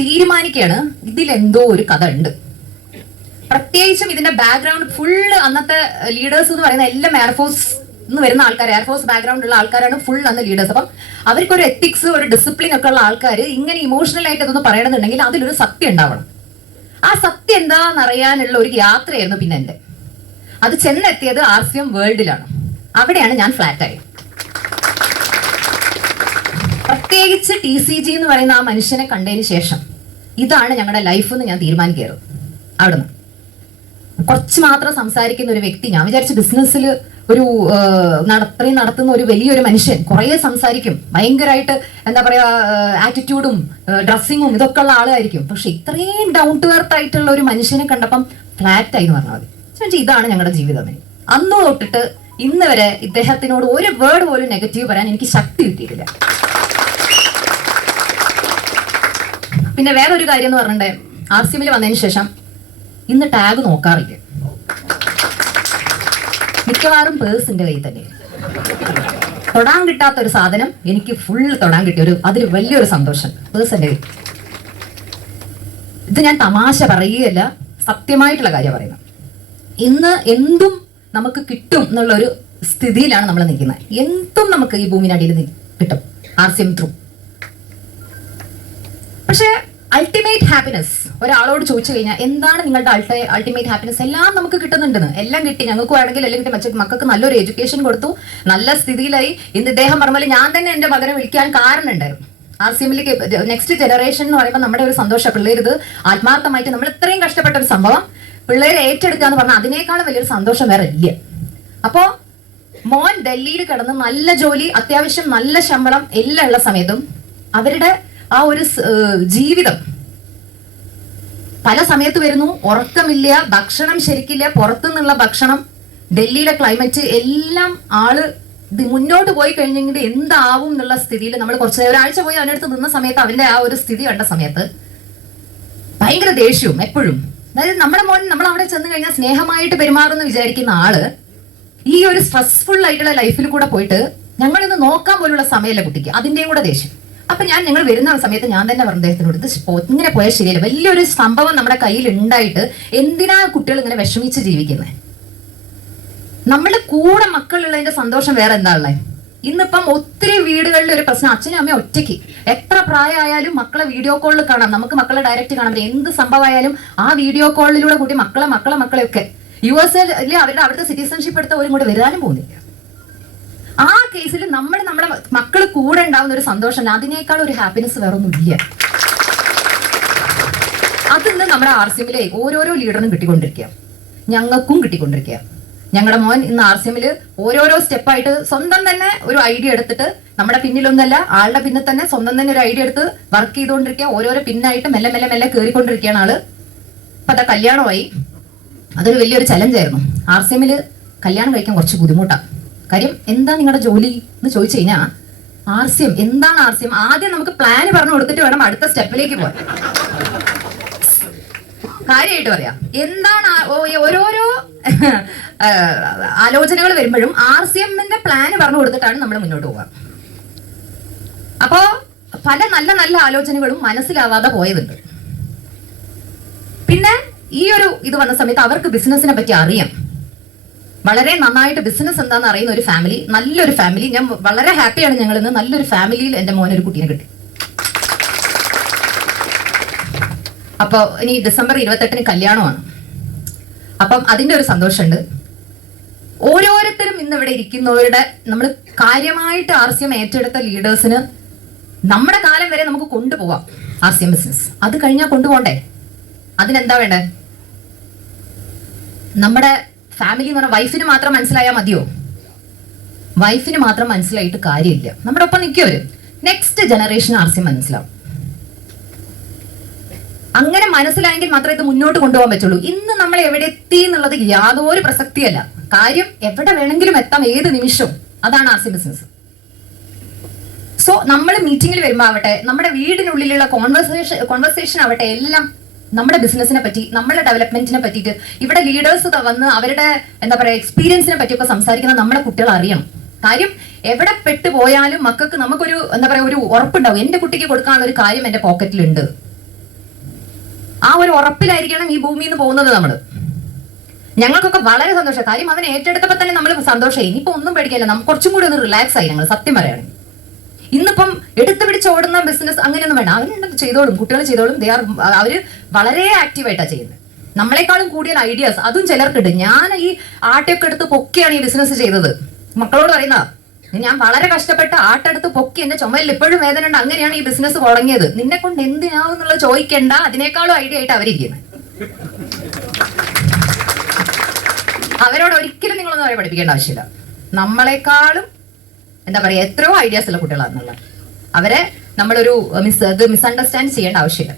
തീരുമാനിക്കുകയാണ്, ഇതിലെന്തോ ഒരു കഥ ഉണ്ട്. പ്രത്യേകിച്ചും ഇതിന്റെ ബാക്ക്ഗ്രൗണ്ട് ഫുള്ള് അന്നത്തെ ലീഡേഴ്സ് എന്ന് പറയുന്ന എല്ലാം എയർഫോഴ്സ് എന്ന് വരുന്ന ആൾക്കാർ, എയർഫോഴ്സ് ബാക്ക്ഗ്രൗണ്ട് ഉള്ള ആൾക്കാരാണ് ഫുൾ അന്ന് ലീഡേഴ്സ്. അപ്പം അവർക്കൊരു എത്തിക്സ്, ഒരു ഡിസിപ്ലിൻ ഒക്കെ ഉള്ള ആൾക്കാർ ഇങ്ങനെ ഇമോഷണൽ ആയിട്ട് ഇതൊന്ന് പറയണമെന്നുണ്ടെങ്കിൽ അതിലൊരു സത്യം ഉണ്ടാവണം. ആ സത്യം എന്താണെന്നറിയാനുള്ള ഒരു യാത്രയായിരുന്നു പിന്നെ എൻ്റെ. അത് ചെന്നെത്തിയത് RCM വേൾഡിലാണ്. അവിടെയാണ് ഞാൻ ഫ്ലാറ്റായി. പ്രത്യേകിച്ച് TCG എന്ന് പറയുന്ന ആ മനുഷ്യനെ കണ്ടതിന് ശേഷം ഇതാണ് ഞങ്ങളുടെ ലൈഫ് എന്ന് ഞാൻ തീരുമാനിക്കുകയായിരുന്നു. അവിടുന്ന് കുറച്ച് മാത്രം സംസാരിക്കുന്ന ഒരു വ്യക്തി, ഞാൻ വിചാരിച്ചു ബിസിനസ്സിൽ ഒരു അത്രയും നടത്തുന്ന ഒരു വലിയൊരു മനുഷ്യൻ കുറേ സംസാരിക്കും, ഭയങ്കരമായിട്ട് എന്താ പറയാ ആറ്റിറ്റ്യൂഡും ഡ്രസ്സിങ്ങും ഇതൊക്കെ ഉള്ള ആളായിരിക്കും. പക്ഷെ ഇത്രയും ഡൗൺ ടു എർത്ത് ആയിട്ടുള്ള ഒരു മനുഷ്യനെ കണ്ടപ്പം ഫ്ലാറ്റായി എന്ന് പറഞ്ഞാൽ മതി. ഇതാണ് ഞങ്ങളുടെ ജീവിതം. അന്ന് തൊട്ടിട്ട് ഇന്ന് വരെ ഇദ്ദേഹത്തിനോട് ഒരു വേർഡ് പോലും നെഗറ്റീവ് പറയാൻ എനിക്ക് ശക്തി കിട്ടിയിട്ടില്ല. പിന്നെ വേറൊരു കാര്യം എന്ന് പറഞ്ഞിട്ടുണ്ടെ RCMൽ വന്നതിന് ശേഷം ഇന്ന് ടാഗ് നോക്കാറില്ല. മിക്കവാറും പേഴ്സിന്റെ കയ്യിൽ തന്നെ. തൊടാൻ കിട്ടാത്ത ഒരു സാധനം എനിക്ക് ഫുള്ള് തൊടാൻ കിട്ടിയ അതിൽ വലിയൊരു സന്തോഷം പേഴ്സിന്റെ കയ്യിൽ. ഇത് ഞാൻ തമാശ പറയുകയല്ല, സത്യമായിട്ടുള്ള കാര്യം പറയുന്നത്. ഇന്ന് എന്തും നമുക്ക് കിട്ടും എന്നുള്ളൊരു സ്ഥിതിയിലാണ് നമ്മൾ നിൽക്കുന്നത്. എന്തും നമുക്ക് ഈ ഭൂമിനടിയിൽ കിട്ടും RCM ത്രൂ. പക്ഷെ അൾട്ടിമേറ്റ് ഹാപ്പിനെസ് ഒരാളോട് ചോദിച്ചു കഴിഞ്ഞാൽ എന്താണ് നിങ്ങളുടെ അൾട്ടിമേറ്റ് ഹാപ്പിനെസ്? എല്ലാം നമുക്ക് കിട്ടുന്നുണ്ടെന്ന്. എല്ലാം കിട്ടി, ഞങ്ങൾക്ക് വേണമെങ്കിൽ എല്ലാം കിട്ടി. മക്കൾക്ക് നല്ലൊരു എഡ്യൂക്കേഷൻ കൊടുത്തു, നല്ല സ്ഥിതിയിലായി. ഇന്ന് ഇദ്ദേഹം പറഞ്ഞ പോലെ ഞാൻ തന്നെ എന്റെ മകനെ വിളിക്കാൻ കാരണം ഉണ്ടായിരുന്നു. RCMലേക്ക് നെക്സ്റ്റ് ജനറേഷൻ എന്ന് പറയുമ്പോൾ നമ്മുടെ ഒരു സന്തോഷം. പിള്ളേർ ഇത് ആത്മാർത്ഥമായിട്ട് നമ്മൾ ഇത്രയും കഷ്ടപ്പെട്ട ഒരു സംഭവം പിള്ളേരെ ഏറ്റെടുക്കുക എന്ന് പറഞ്ഞാൽ അതിനേക്കാളും വലിയൊരു സന്തോഷം വേറെ ഇല്ല. അപ്പോ മോൻ ഡൽഹിയിൽ കിടന്ന് നല്ല ജോലി, അത്യാവശ്യം നല്ല ശമ്പളം എല്ലാം ഉള്ള സമയത്തും അവരുടെ ആ ഒരു ജീവിതം പല സമയത്ത് വരുന്നു. ഉറക്കമില്ല, ഭക്ഷണം ശരിക്കില്ല, പുറത്തുനിന്നുള്ള ഭക്ഷണം, ഡൽഹിയിലെ ക്ലൈമറ്റ് എല്ലാം ആള് ഇത് മുന്നോട്ട് പോയി കഴിഞ്ഞെങ്കിൽ എന്താവും എന്നുള്ള സ്ഥിതിയിൽ നമ്മൾ കുറച്ച് ഒരാഴ്ച പോയി അവനടുത്ത് നിന്ന സമയത്ത് അവന്റെ ആ ഒരു സ്ഥിതി കണ്ട സമയത്ത് ഭയങ്കര ദേഷ്യവും എപ്പോഴും. അതായത് നമ്മുടെ മോൻ നമ്മൾ അവിടെ ചെന്ന് കഴിഞ്ഞാൽ സ്നേഹമായിട്ട് പെരുമാറുമെന്ന് വിചാരിക്കുന്ന ആള് ഈ ഒരു സ്ട്രെസ്ഫുൾ ആയിട്ടുള്ള ലൈഫിൽ കൂടെ പോയിട്ട് ഞങ്ങളിന്ന് നോക്കാൻ പോലുള്ള സമയമല്ല കുട്ടിക്ക്, അതിന്റെയും കൂടെ ദേഷ്യം. അപ്പൊ ഞങ്ങൾ വരുന്ന സമയത്ത് ഞാൻ തന്നെ പറഞ്ഞു അദ്ദേഹത്തിനോട്, ഇത് ഇങ്ങനെ പോയാൽ ശരിയല്ല. വലിയൊരു സംഭവം നമ്മുടെ കയ്യിൽ ഉണ്ടായിട്ട് എന്തിനാ കുട്ടികൾ ഇങ്ങനെ വിഷമിച്ച് ജീവിക്കുന്നത്? നമ്മുടെ കൂടെ മക്കളുള്ളതിന്റെ സന്തോഷം വേറെ എന്താ ഉള്ളത്? ഇന്നിപ്പം ഒത്തിരി വീടുകളിൽ ഒരു പ്രശ്നം, അച്ഛനും അമ്മയും ഒറ്റയ്ക്ക്. എത്ര പ്രായമായാലും മക്കളെ വീഡിയോ കോളിൽ കാണാം, നമുക്ക് മക്കളെ ഡയറക്റ്റ് കാണാൻ പറ്റും. എന്ത് സംഭവമായാലും ആ വീഡിയോ കോളിലൂടെ കൂട്ടി മക്കളെയൊക്കെ USA അവരുടെ അവിടുത്തെ സിറ്റിസൺഷിപ്പ് എടുത്തവരും കൂടെ വരാനും പോകുന്നില്ല. ആ കേസിൽ നമ്മുടെ മക്കൾ കൂടെ ഉണ്ടാവുന്ന ഒരു സന്തോഷം, അതിനേക്കാൾ ഒരു ഹാപ്പിനെസ് വേറെ ഒന്നുമില്ല. അതിന്ന് നമ്മുടെ RCMലെ ഓരോരോ ലീഡറിനും കിട്ടിക്കൊണ്ടിരിക്കുക, ഞങ്ങൾക്കും കിട്ടിക്കൊണ്ടിരിക്കുക. ഞങ്ങളുടെ മോൻ ഇന്ന് RCMൽ ഓരോരോ സ്റ്റെപ്പായിട്ട് സ്വന്തം തന്നെ ഒരു ഐഡിയ എടുത്തിട്ട്, നമ്മുടെ പിന്നിലൊന്നല്ല ആളുടെ പിന്നിൽ തന്നെ സ്വന്തം തന്നെ ഒരു ഐഡിയ എടുത്ത് വർക്ക് ചെയ്തുകൊണ്ടിരിക്കുക. ഓരോരോ പിന്നായിട്ട് മെല്ലെ മെല്ലെ മെല്ലെ കയറിക്കൊണ്ടിരിക്കുകയാണ് ആള്. അപ്പൊ അതാ കല്യാണമായി. അതൊരു വലിയൊരു ചലഞ്ചായിരുന്നു. RCMൽ കല്യാണം കഴിക്കാൻ കുറച്ച് ബുദ്ധിമുട്ടാണ്. കാര്യം എന്താ നിങ്ങളുടെ ജോലി എന്ന് ചോദിച്ചു കഴിഞ്ഞാൽ RCM എന്താണ് RCM ആദ്യം നമുക്ക് പ്ലാന് പറഞ്ഞു കൊടുത്തിട്ട് വേണം അടുത്ത സ്റ്റെപ്പിലേക്ക് പോകാൻ. കാര്യമായിട്ട് പറയാം, എന്താണ് ഓരോരോ ആലോചനകൾ വരുമ്പോഴും RCMന്റെ പ്ലാന് പറഞ്ഞു കൊടുത്തിട്ടാണ് നമ്മൾ മുന്നോട്ട് പോവുക. അപ്പോ പല നല്ല നല്ല ആലോചനകളും മനസ്സിലാവാതെ പോയതുണ്ട്. പിന്നെ ഈ ഒരു ഇത് വന്ന സമയത്ത് അവർക്ക് ബിസിനസിനെ പറ്റി അറിയാം, വളരെ നന്നായിട്ട് ബിസിനസ് എന്താണെന്ന് അറിയുന്ന ഒരു ഫാമിലി, നല്ലൊരു ഫാമിലി. ഞാൻ വളരെ ഹാപ്പിയാണ് ഞങ്ങൾ ഇന്ന് നല്ലൊരു ഫാമിലിയിൽ എന്റെ മോനൊരു കുട്ടീനെ കിട്ടി. അപ്പോൾ ഇനി December 28 കല്യാണമാണ്. അപ്പം അതിന്റെ ഒരു സന്തോഷമുണ്ട്. ഓരോരുത്തരും ഇന്ന് ഇവിടെ ഇരിക്കുന്നവരുടെ നമ്മൾ കാര്യമായിട്ട് RCM ഏറ്റെടുത്ത ലീഡേഴ്സിന് നമ്മുടെ കാലം വരെ നമുക്ക് കൊണ്ടുപോവാം RCM ബിസിനസ്. അത് കഴിഞ്ഞാൽ കൊണ്ടുപോകണ്ടേ? അതിനെന്താ വേണ്ടേ? നമ്മുടെ ഫാമിലി എന്ന് പറഞ്ഞാൽ വൈഫിന് മാത്രം മനസ്സിലായാൽ മതിയോ? വൈഫിന് മാത്രം മനസ്സിലായിട്ട് കാര്യമില്ല. നമ്മുടെ ഒപ്പം നിൽക്കുവരും നെക്സ്റ്റ് ജനറേഷൻ RCM മനസ്സിലാവും. അങ്ങനെ മനസ്സിലായെങ്കിൽ മാത്രമേ ഇത് മുന്നോട്ട് കൊണ്ടുപോകാൻ പറ്റുള്ളൂ. ഇന്ന് നമ്മൾ എവിടെ എത്തി എന്നുള്ളത് യാതൊരു പ്രസക്തിയല്ല. കാര്യം എവിടെ വേണമെങ്കിലും എത്താം ഏത് നിമിഷവും. അതാണ് RCM ബിസിനസ്. സോ നമ്മൾ മീറ്റിംഗിൽ വരുമ്പോൾ ആവട്ടെ, നമ്മുടെ വീടിനുള്ളിലുള്ള കോൺവെർസേഷൻ ആവട്ടെ, എല്ലാം നമ്മുടെ ബിസിനസിനെ പറ്റി, നമ്മുടെ ഡെവലപ്മെന്റിനെ പറ്റിയിട്ട് ഇവിടെ ലീഡേഴ്സ് വന്ന് അവരുടെ എന്താ പറയുക എക്സ്പീരിയൻസിനെ പറ്റിയൊക്കെ സംസാരിക്കുന്ന നമ്മുടെ കുട്ടികൾ അറിയണം. കാര്യം എവിടെ പെട്ടുപോയാലും മക്കൾക്ക് നമുക്കൊരു എന്താ പറയുക ഒരു ഉറപ്പുണ്ടാവും, എന്റെ കുട്ടിക്ക് കൊടുക്കാനുള്ള ഒരു കാര്യം എന്റെ പോക്കറ്റിലുണ്ട്. ആ ഒരു ഉറപ്പിലായിരിക്കണം ഈ ഭൂമിയിൽ നിന്ന് പോകുന്നത് നമ്മൾ. ഞങ്ങൾക്കൊക്കെ വളരെ സന്തോഷം. കാര്യം അവൻ ഏറ്റെടുത്തപ്പോൾ തന്നെ നമ്മൾ സന്തോഷമായി. ഇനിയിപ്പോ ഒന്നും പേടിക്കില്ല, നമുക്ക് കുറച്ചും കൂടി ഒന്ന് റിലാക്സ് ആയി ഞങ്ങൾ, സത്യം പറയുകയാണെങ്കിൽ. ഇന്നിപ്പം എടുത്തു പിടിച്ച് ഓടുന്ന ബിസിനസ് അങ്ങനെയൊന്നും വേണം. അവരുണ്ട് ചെയ്തോളും, കുട്ടികൾ ചെയ്തോളും. അവര് വളരെ ആക്റ്റീവായിട്ടാണ് ചെയ്യുന്നത്. നമ്മളെക്കാളും കൂടുതൽ ഐഡിയാസ് അതും ചിലർക്കുണ്ട്. ഞാൻ ഈ ആട്ടയൊക്കെ എടുത്ത് പൊക്കിയാണ് ഈ ബിസിനസ് ചെയ്തത്. മക്കളോട് പറയുന്ന ഞാൻ വളരെ കഷ്ടപ്പെട്ട് ആട്ടെടുത്ത് പൊക്കി, എന്റെ ചുമലിൽ ഇപ്പോഴും വേദന ഉണ്ട്, അങ്ങനെയാണ് ഈ ബിസിനസ് തുടങ്ങിയത്. നിന്നെ കൊണ്ട് എന്തിനാവും എന്നുള്ളത് ചോദിക്കേണ്ട, അതിനേക്കാളും ഐഡിയ ആയിട്ട് അവരിക്കുന്നത്. അവരോട് ഒരിക്കലും നിങ്ങളൊന്നും അവരെ പഠിപ്പിക്കേണ്ട ആവശ്യമില്ല. നമ്മളെക്കാളും എന്താ പറയാ എത്രയോ ഐഡിയാസ് ഉള്ള കുട്ടികളാണെന്നുള്ള അവരെ നമ്മളൊരു മിസ്അണ്ടർസ്റ്റാൻഡ് ചെയ്യേണ്ട ആവശ്യമില്ല.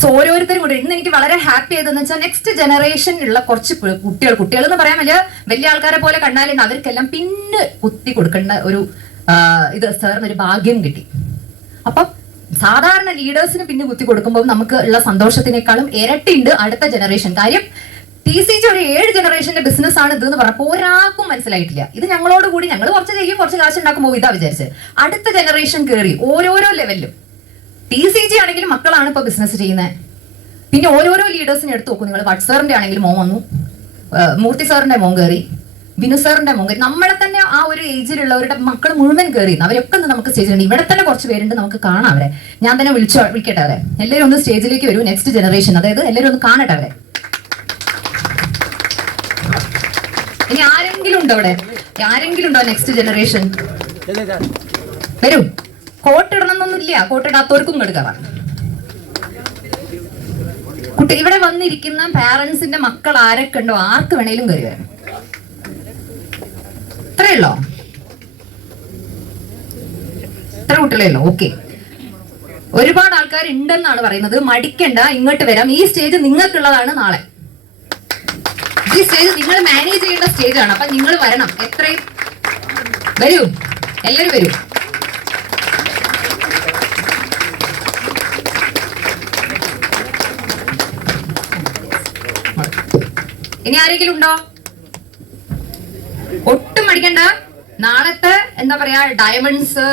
സോ ഓരോരുത്തരും കൂടി ഇന്ന് എനിക്ക് വളരെ ഹാപ്പി ആയതെന്ന് വെച്ചാൽ നെക്സ്റ്റ് ജനറേഷനിലുള്ള കുറച്ച് കുട്ടികൾ എന്ന് പറയാൻ വലിയ ആൾക്കാരെ പോലെ കണ്ടാലും അവർക്കെല്ലാം പിന്നെ കുത്തി കൊടുക്കേണ്ട ഒരു ഇത് സാറിന് ഒരു ഭാഗ്യം കിട്ടി. അപ്പം സാധാരണ ലീഡേഴ്സിന് പിന്നെ കുത്തി കൊടുക്കുമ്പോൾ നമുക്ക് ഉള്ള സന്തോഷത്തിനേക്കാളും ഇരട്ടിയുണ്ട് അടുത്ത ജനറേഷൻ. കാര്യം TCG ഒരു 7 ജനറേഷന്റെ ബിസിനസ് ആണ് ഇതെന്ന് പറഞ്ഞപ്പോൾ ഒരാൾക്കും മനസ്സിലായിട്ടില്ല. ഇത് ഞങ്ങളോട് കൂടി ഞങ്ങൾ കുറച്ച് ചെയ്യും, കുറച്ച് കാശ് ഉണ്ടാക്കുമ്പോൾ ഇതാ വിചാരിച്ചത്. അടുത്ത ജനറേഷൻ കയറി ഓരോരോ ലെവലിലും. TCG ആണെങ്കിലും മക്കളാണ് ഇപ്പൊ ബിസിനസ് ചെയ്യുന്നത്. പിന്നെ ഓരോരോ ലീഡേഴ്സിനെ എടുത്ത് നോക്കും നിങ്ങൾ. ഭട്ട് സാറിന്റെ ആണെങ്കിൽ മോൻ വന്നു, മൂർത്തി സാറിന്റെ മോൻ കയറി, ബിനു സാറിന്റെ മോൻ കയറി. നമ്മളെ തന്നെ ആ ഒരു ഏജിലുള്ളവരുടെ മക്കൾ മുഴുവൻ കയറി. അവരൊക്കെ ഒന്ന് നമുക്ക് സ്റ്റേജിലുണ്ട്. ഇവിടെ തന്നെ കുറച്ച് പേരുണ്ട്, നമുക്ക് കാണാം അവരെ. ഞാൻ തന്നെ വിളിക്കട്ടെ അവരെ. എല്ലാവരും ഒന്ന് സ്റ്റേജിലേക്ക് വരൂ. നെക്സ്റ്റ് ജനറേഷൻ, അതായത് എല്ലാവരും ഒന്ന് കാണട്ടെ അവരെ. ഇനി ആരെങ്കിലും ഉണ്ടോ അവിടെ? ആരെങ്കിലും ഉണ്ടോ നെക്സ്റ്റ് ജനറേഷൻ? വരൂ. കോട്ടിടണമെന്നൊന്നുമില്ല, കോട്ടിടാത്തവർക്കും കെടുക്കാം. കുട്ടി ഇവിടെ വന്നിരിക്കുന്ന പാരന്റ്സിന്റെ മക്കൾ ആരൊക്കെ ഉണ്ടോ ആർക്ക് വേണേലും കയറി വരാം. ഇത്രയുള്ളോ? ഇത്ര കുട്ടികളേ ഉള്ളൂ. ഓക്കെ, ഒരുപാട് ആൾക്കാർ ഉണ്ടെന്നാണ് പറയുന്നത്. മടിക്കണ്ട, ഇങ്ങോട്ട് വരാം. ഈ സ്റ്റേജ് നിങ്ങൾക്കുള്ളതാണ്. നാളെ ഈ സ്റ്റേജ് നിങ്ങൾ മാനേജ് ചെയ്യേണ്ട സ്റ്റേജാണ്. അപ്പൊ നിങ്ങൾ വരണം. എത്രയും വരൂ, എല്ലാവരും വരൂ. ഇനി ആരെങ്കിലും ഉണ്ടോ? ഒട്ടും മടിക്കണ്ട. നാളത്തെ എന്താ പറയാ ഡയമണ്ട്സ്.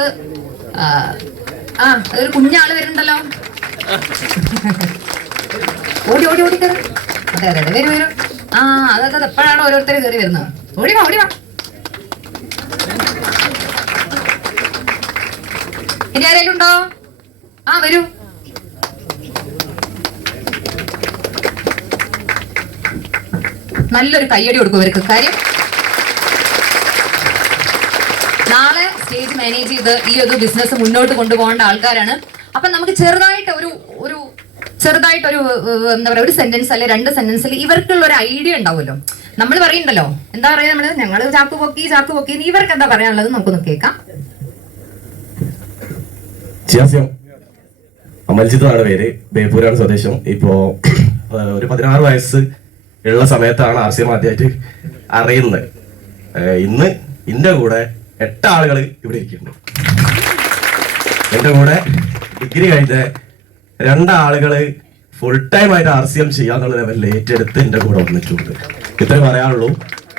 അതൊരു കുഞ്ഞാള് വരുന്നുണ്ടല്ലോ. ഓടി ഓടി ഓടി കയറി. അതെ അതെ അതെ, വരും വരും. അതെ എപ്പോഴാണ് ഓരോരുത്തർ കയറി വരുന്നത്. ഓടി വാ ഓടി വാ. ഇനി ആരെങ്കിലും ഉണ്ടോ? വരൂ. നല്ലൊരു കയ്യടി കൊടുക്കും ഇവർക്ക്. കാര്യം നാളെ സ്റ്റേജ് മാനേജ് ചെയ്ത് ഈ ഒരു ബിസിനസ് മുന്നോട്ട് കൊണ്ടുപോകേണ്ട ആൾക്കാരാണ്. അപ്പൊ നമുക്ക് ചെറുതായിട്ട് ഒരു എന്താ പറയാ, ഒരു സെന്റൻസ് അല്ലെ 2 സെന്റൻസിൽ ഇവർക്കുള്ള ഒരു ഐഡിയ ഉണ്ടാവുമല്ലോ. നമ്മൾ പറയണ്ടല്ലോ, എന്താ പറയാ, ഞങ്ങള് ചാക്ക് പൊക്കി. ഇവർക്ക് എന്താ പറയാനുള്ളത് നമുക്കൊന്ന് കേൾക്കാം. അമൽജിത്താണ് പേര്, ബേപ്പൂരാണ് സ്വദേശം. ഇപ്പോ ഒരു 16 വയസ്സ് ഉള്ള സമയത്താണ് RCM ആദ്യമായിട്ട് അറിയുന്നത്. ഇന്ന് എന്റെ കൂടെ 8 ആളുകൾ ഇവിടെ ഇരിക്കുന്നുണ്ട്. എന്റെ കൂടെ ഡിഗ്രി കഴിഞ്ഞ 2 ആളുകള് ഫുൾ ടൈം ആയിട്ട് RCM ചെയ്യാന്നുള്ള ലെവലിൽ ഏറ്റെടുത്ത് എന്റെ കൂടെ വന്നിട്ടുണ്ട്. ഇത്രേ പറയാനുള്ളൂ.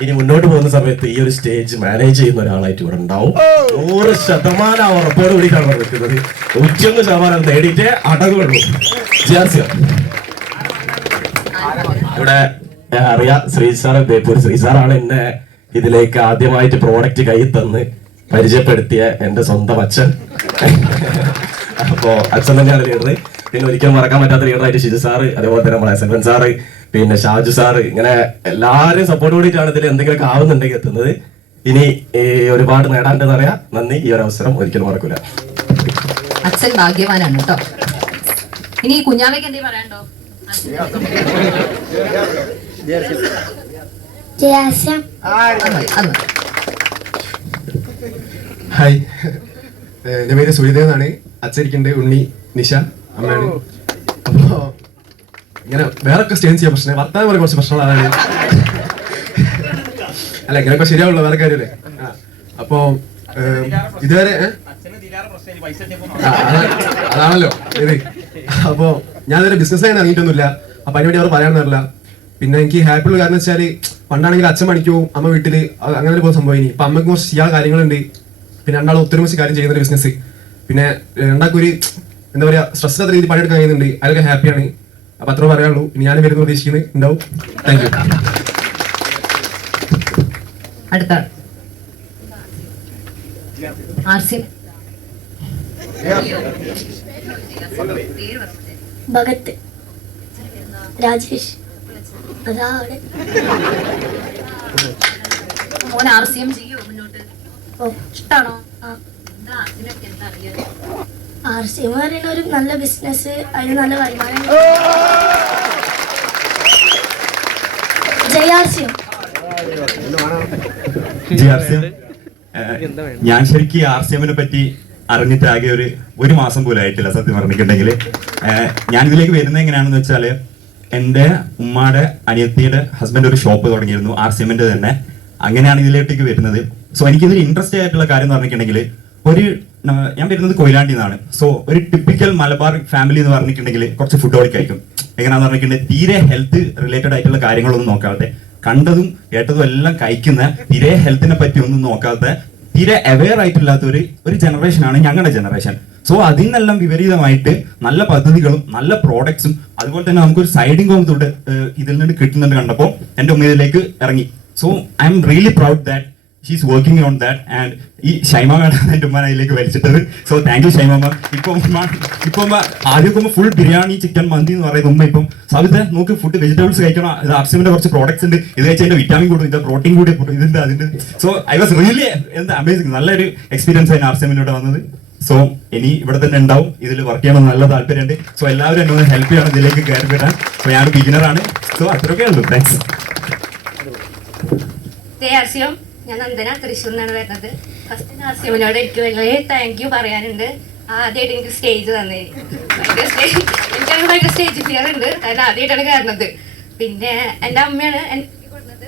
ഇനി മുന്നോട്ട് പോകുന്ന സമയത്ത് ഈ ഒരു സ്റ്റേജ് മാനേജ് ചെയ്യുന്ന ഒരാളായിട്ട് ഇവിടെ ഉണ്ടാവും. 100% ഉറപ്പോട് കൂടിയിട്ടാണ് നിൽക്കുന്നത്. 101% നേടിയിട്ടേ അടങ്ങുള്ളൂ. ഇവിടെ അറിയാം, ശ്രീസാർ, ബേപ്പൂർ ശ്രീസാറാണ് എന്നെ ഇതിലേക്ക് ആദ്യമായിട്ട് പ്രോഡക്റ്റ് കയ്യിൽ തന്ന് പരിചയപ്പെടുത്തിയ എന്റെ സ്വന്തം അച്ഛൻ. അപ്പോ അച്ഛൻ തന്നെയാണ് ലീഡർ. പിന്നെ ഒരിക്കലും മറക്കാൻ പറ്റാത്ത ലീഡറായിട്ട് ഷിജു സാറ്, അതേപോലെ തന്നെ നമ്മളെ സെൽവൻ സാറ്, പിന്നെ ഷാജു സാറ്, ഇങ്ങനെ എല്ലാവരും സപ്പോർട്ട് കൂടിയിട്ടാണ് ഇതിൽ എന്തെങ്കിലുമൊക്കെ ആവുന്നുണ്ടെങ്കിൽ എത്തുന്നത്. ഇനി ഒരുപാട് നേടാണ്ടെന്ന് അറിയാം. നന്ദി. ഈ ഒരു അവസരം ഒരിക്കലും മറക്കൂല. അച്ഛൻ ഭാഗ്യവാനാണ് കേട്ടോ. ഇനി കുഞ്ഞാവയ്ക്ക് എന്തെങ്കിലും പറയാനുണ്ടോ? ഹായ്, എന്റെ പേര് സൂര്യദേവ് എന്നാണ്. അച്ഛരിക്കുണ്ട്, ഉണ്ണി, നിഷ അമ്മയാണ്. അപ്പോ ഇങ്ങനെ വേറൊക്കെ സ്റ്റേജ് ചെയ്യാൻ പ്രശ്നം, വർത്താനം പോലെ കുറച്ച് പ്രശ്നങ്ങളാണ്. അല്ല, ഇങ്ങനെയൊക്കെ ശരിയാവുള്ളൂ, വേറെ കാര്യമല്ലേ. അപ്പോ ഇതുവരെ അതാണല്ലോ ഇത്. അപ്പോ ഞാനൊരു ബിസിനസ്സിലാണ് ഇറങ്ങിയിട്ടൊന്നുമില്ല. അപ്പൊ അതിനുവേണ്ടി അവർ പറയാനൊന്നുമില്ല. പിന്നെ എനിക്ക് ഹാപ്പി ഉള്ള കാരണം വെച്ചാല് പണ്ടാണെങ്കിൽ അച്ഛൻ പണിക്കും അമ്മ വീട്ടില് അങ്ങനെ പോകുന്ന സംഭവം. ഇനി ഇപ്പൊ അമ്മക്ക് കുറച്ച് ചെയ്യാൻ കാര്യങ്ങളുണ്ട്. പിന്നെ രണ്ടാളും ഒത്തൊരുമിച്ച് കാര്യം ചെയ്യുന്ന ഒരു ബിസിനസ്. പിന്നെ രണ്ടാൾക്കും ഒരു എന്താ പറയാ സ്ട്രെസ് ഇല്ലാത്ത രീതി പണിയെടുക്കാൻ കഴിയുന്നുണ്ട്. അതൊക്കെ ഹാപ്പിയാണ്. അപ്പൊ അത്ര പറയാനുള്ളൂ. ഇനി ഞാൻ വരുന്ന പ്രതീക്ഷിക്കുന്നത് ഉണ്ടാവും. Thank you. അടുത്ത ഭഗത് രാജേഷ്. അതാ അവിടെ മോൻ RCM ചെയ്യോ മുന്നോട്ട്? ഇഷ്ടാണോ? RCM പറയുന്ന ഒരു നല്ല ബിസിനസ്, അതിന് നല്ല വരുമാനം. ഞാൻ ശരിക്കും RCMനെ പറ്റി അറിഞ്ഞിട്ട് ആകെ ഒരു മാസം പോലും ആയിട്ടില്ല സത്യം പറഞ്ഞിട്ടുണ്ടെങ്കിൽ. ഞാൻ ഇതിലേക്ക് വരുന്നത് എങ്ങനെയാണെന്ന് വെച്ചാൽ, എൻ്റെ ഉമ്മാടെ അനിയത്തിയുടെ ഹസ്ബൻഡ് ഒരു ഷോപ്പ് തുടങ്ങിയിരുന്നു RCMന്റെ തന്നെ. അങ്ങനെയാണ് ഇതിലേക്ക് വരുന്നത്. സോ എനിക്കിതിൽ ഇൻട്രസ്റ്റ് ആയിട്ടുള്ള കാര്യം എന്ന് പറഞ്ഞിട്ടുണ്ടെങ്കിൽ, ഒരു ഞാൻ വരുന്നത് കൊയിലാണ്ടിൽ നിന്നാണ്. സോ ഒരു ടിപ്പിക്കൽ മലബാർ ഫാമിലി എന്ന് പറഞ്ഞിട്ടുണ്ടെങ്കിൽ കുറച്ച് ഫുഡ് കഴിക്കും. എങ്ങനെയാണെന്ന് പറഞ്ഞിട്ടുണ്ടെങ്കിൽ തീരെ ഹെൽത്ത് റിലേറ്റഡ് ആയിട്ടുള്ള കാര്യങ്ങളൊന്നും നോക്കാതെ, കണ്ടതും കേട്ടതും എല്ലാം കഴിക്കുന്ന, തീരെ ഹെൽത്തിനെ പറ്റി ഒന്നും നോക്കാതെ, തീരെ അവെയർ ആയിട്ടില്ലാത്ത ഒരു ജനറേഷനാണ് ഞങ്ങളുടെ ജനറേഷൻ. സോ അതിനെല്ലാം വിപരീതമായിട്ട് നല്ല പദ്ധതികളും നല്ല പ്രോഡക്ട്സും അതുപോലെ തന്നെ നമുക്കൊരു സൈഡ് ഇൻകം തൊട്ട് ഇതിൽ നിന്ന് കിട്ടുന്നുണ്ട് കണ്ടപ്പോൾ എൻ്റെ ഉമ്മയിലേക്ക് ഇറങ്ങി. So I am really proud that she's working on that. And ഈ ഷൈമ മാഡം എൻ്റെ ഉമ്മ അതിലേക്ക് വലിച്ചിട്ടത്. So thank you Shaima. ഇപ്പം ആദ്യമൊക്കെ ഫുൾ ബിരിയാണി ചിക്കൻ മന്തി എന്ന് പറയുന്നത് ഉമ്മ ഇപ്പം സാബിത്തെ നോക്ക് ഫുഡ് വെജിറ്റബിൾസ് കഴിക്കണം, ഇത് ആർസിമിന്റെ കുറച്ച് പ്രോഡക്ട്സ് ഉണ്ട്, ഇത് കഴിച്ചതിന്റെ വിറ്റാമിൻ കൂടും, ഇത് പ്രോട്ടീൻ കൂടി ഇതിന്റെ അതിന്റെ. സോ ഐ വാസ് റിയലി എന്താ അമേസിംഗ്. നല്ലൊരു എക്സ്പീരിയൻസ് ആയിരുന്നു ആർസിമിലൂടെ വന്നത്. സോ ഇനി ഇവിടെ തന്നെ ഉണ്ടാവും, ഇതിൽ വർക്ക് ചെയ്യണം നല്ല താല്പര്യമുണ്ട്. സോ എല്ലാവരും എന്നെ ഒന്ന് ഹെൽപ്പ് ചെയ്യണം ഇതിലേക്ക് കയറി വരാൻ. സോ ഞാൻ ബിഗിനറാണ്. സോ അത്രയൊക്കെ ഉള്ളൂ. താങ്ക്സ്. ഞാൻ നന്ദന തൃശ്ശൂർ നിന്നാണ് വരുന്നത്. ഫസ്റ്റ് നാസിമിനോട് എനിക്ക് വലിയ താങ്ക് യു പറയാനുണ്ട്. ആദ്യമായിട്ട് എനിക്ക് സ്റ്റേജ് തന്നെ, എനിക്കാണെങ്കിൽ ഭയങ്കര സ്റ്റേജ് ഫിയർ ഉണ്ട്, കാരണം ആദ്യമായിട്ടാണ് കയറുന്നത്. പിന്നെ എൻ്റെ അമ്മയാണ് എനിക്ക് കൊടുത്തത്.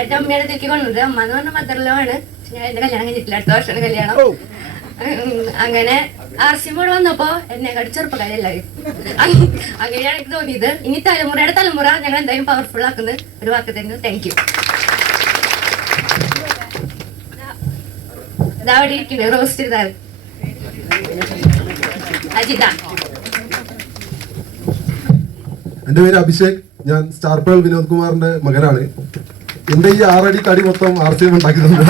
എൻ്റെ അമ്മയാണ് ഇതിലേക്ക് കൊണ്ടുവന്നത്. അമ്മ എന്ന് പറഞ്ഞ മദറിലാണ്. ഞാൻ എൻ്റെ കല്യാണം കഴിഞ്ഞിട്ടില്ല, അടുത്ത വർഷമാണ് കല്യാണം. അങ്ങനെ ആർസിമോട് വന്നപ്പോ എന്നെ കടി ചെറുപ്പക്കാരെല്ലാവരും അങ്ങനെയാണ് എനിക്ക് തോന്നിയത്. ഇനി തലമുറയുടെ തലമുറ ഞങ്ങൾ എന്തായാലും പവർഫുൾ ആക്കുന്ന ഒരു വാക്ക് തന്നെ. Thank you. ഇതാ അവിടെ ഇരിക്കുന്നത് റോസ്റ്റ് ചെയ്താൽ അജിത. എൻ്റെ പേര് അഭിഷേക്. ഞാൻ സ്റ്റാർ പേൾ വിനോദ് കുമാറിന്റെ മകനാണ്. എന്റെ ഈ 6 അടി തടി മൊത്തം RCM ഉണ്ടാക്കി തന്നു.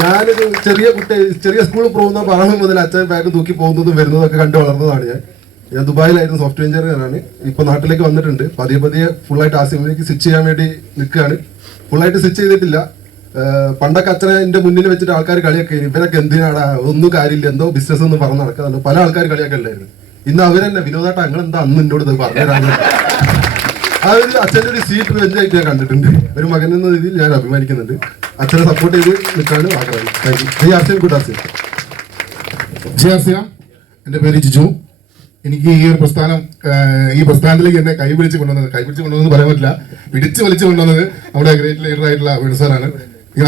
ഞാനൊരു ചെറിയ സ്കൂളിൽ പോകുന്ന പ്രായം മുതൽ അച്ഛൻ ബാഗ് തൂക്കി പോകുന്നതും വരുന്നതൊക്കെ കണ്ടു വളർന്നതാണ്. ഞാൻ ദുബായിലായിരുന്നു, സോഫ്റ്റ്വെയർ എഞ്ചിനീയറാണ്. ഇപ്പൊ നാട്ടിലേക്ക് വന്നിട്ടുണ്ട്. പതിയെ ഫുള്ളായിട്ട് RCMലേക്ക് സ്വിച്ച് ചെയ്യാൻ വേണ്ടി നിൽക്കുകയാണ്. ഫുള്ളായിട്ട് സ്വിച്ച് ചെയ്തിട്ടില്ല. പണ്ടൊക്കെ അച്ഛനെ എന്റെ മുന്നിൽ വെച്ചിട്ട് ആൾക്കാർ കളിയൊക്കെ ഇവരൊക്കെ എന്തിനാടാ, ഒന്നും കാര്യമില്ല, എന്തോ ബിസിനസ് ഒന്നും പറഞ്ഞ് നടക്കാറുണ്ട്. പല ആൾക്കാർ കളിയൊക്കെ ഉണ്ടായിരുന്നു. ഇന്ന് അവരെന്നെ വിനോദാട്ട അങ്ങനെ എന്താ അന്ന് എന്നോട് പറഞ്ഞുതരാൻ ആ ഒരു അച്ഛൻ്റെ ഒരു സീറ്റ് വെഞ്ചായിട്ട് ഞാൻ കണ്ടിട്ടുണ്ട്. ഒരു മകൻ എന്ന രീതിയിൽ ഞാൻ അഭിമാനിക്കുന്നുണ്ട്. അച്ഛനെ സപ്പോർട്ട് ചെയ്ത് നിൽക്കാനും ആഗ്രഹം. Thank you. RCM good RCM. Jaya. എൻ്റെ പേര് ജിജു. എനിക്ക് ഈ ഒരു ഈ പ്രസ്ഥാനത്തിലേക്ക് എന്നെ കൈപിടിച്ച് കൊണ്ടുവന്നത് പറയാൻ പറ്റില്ല, പിടിച്ച് വലിച്ചു കൊണ്ടുവന്നത് നമ്മുടെ ഗ്രേറ്റ് ലീഡർ ആയിട്ടുള്ള വേണു സാറാണ്.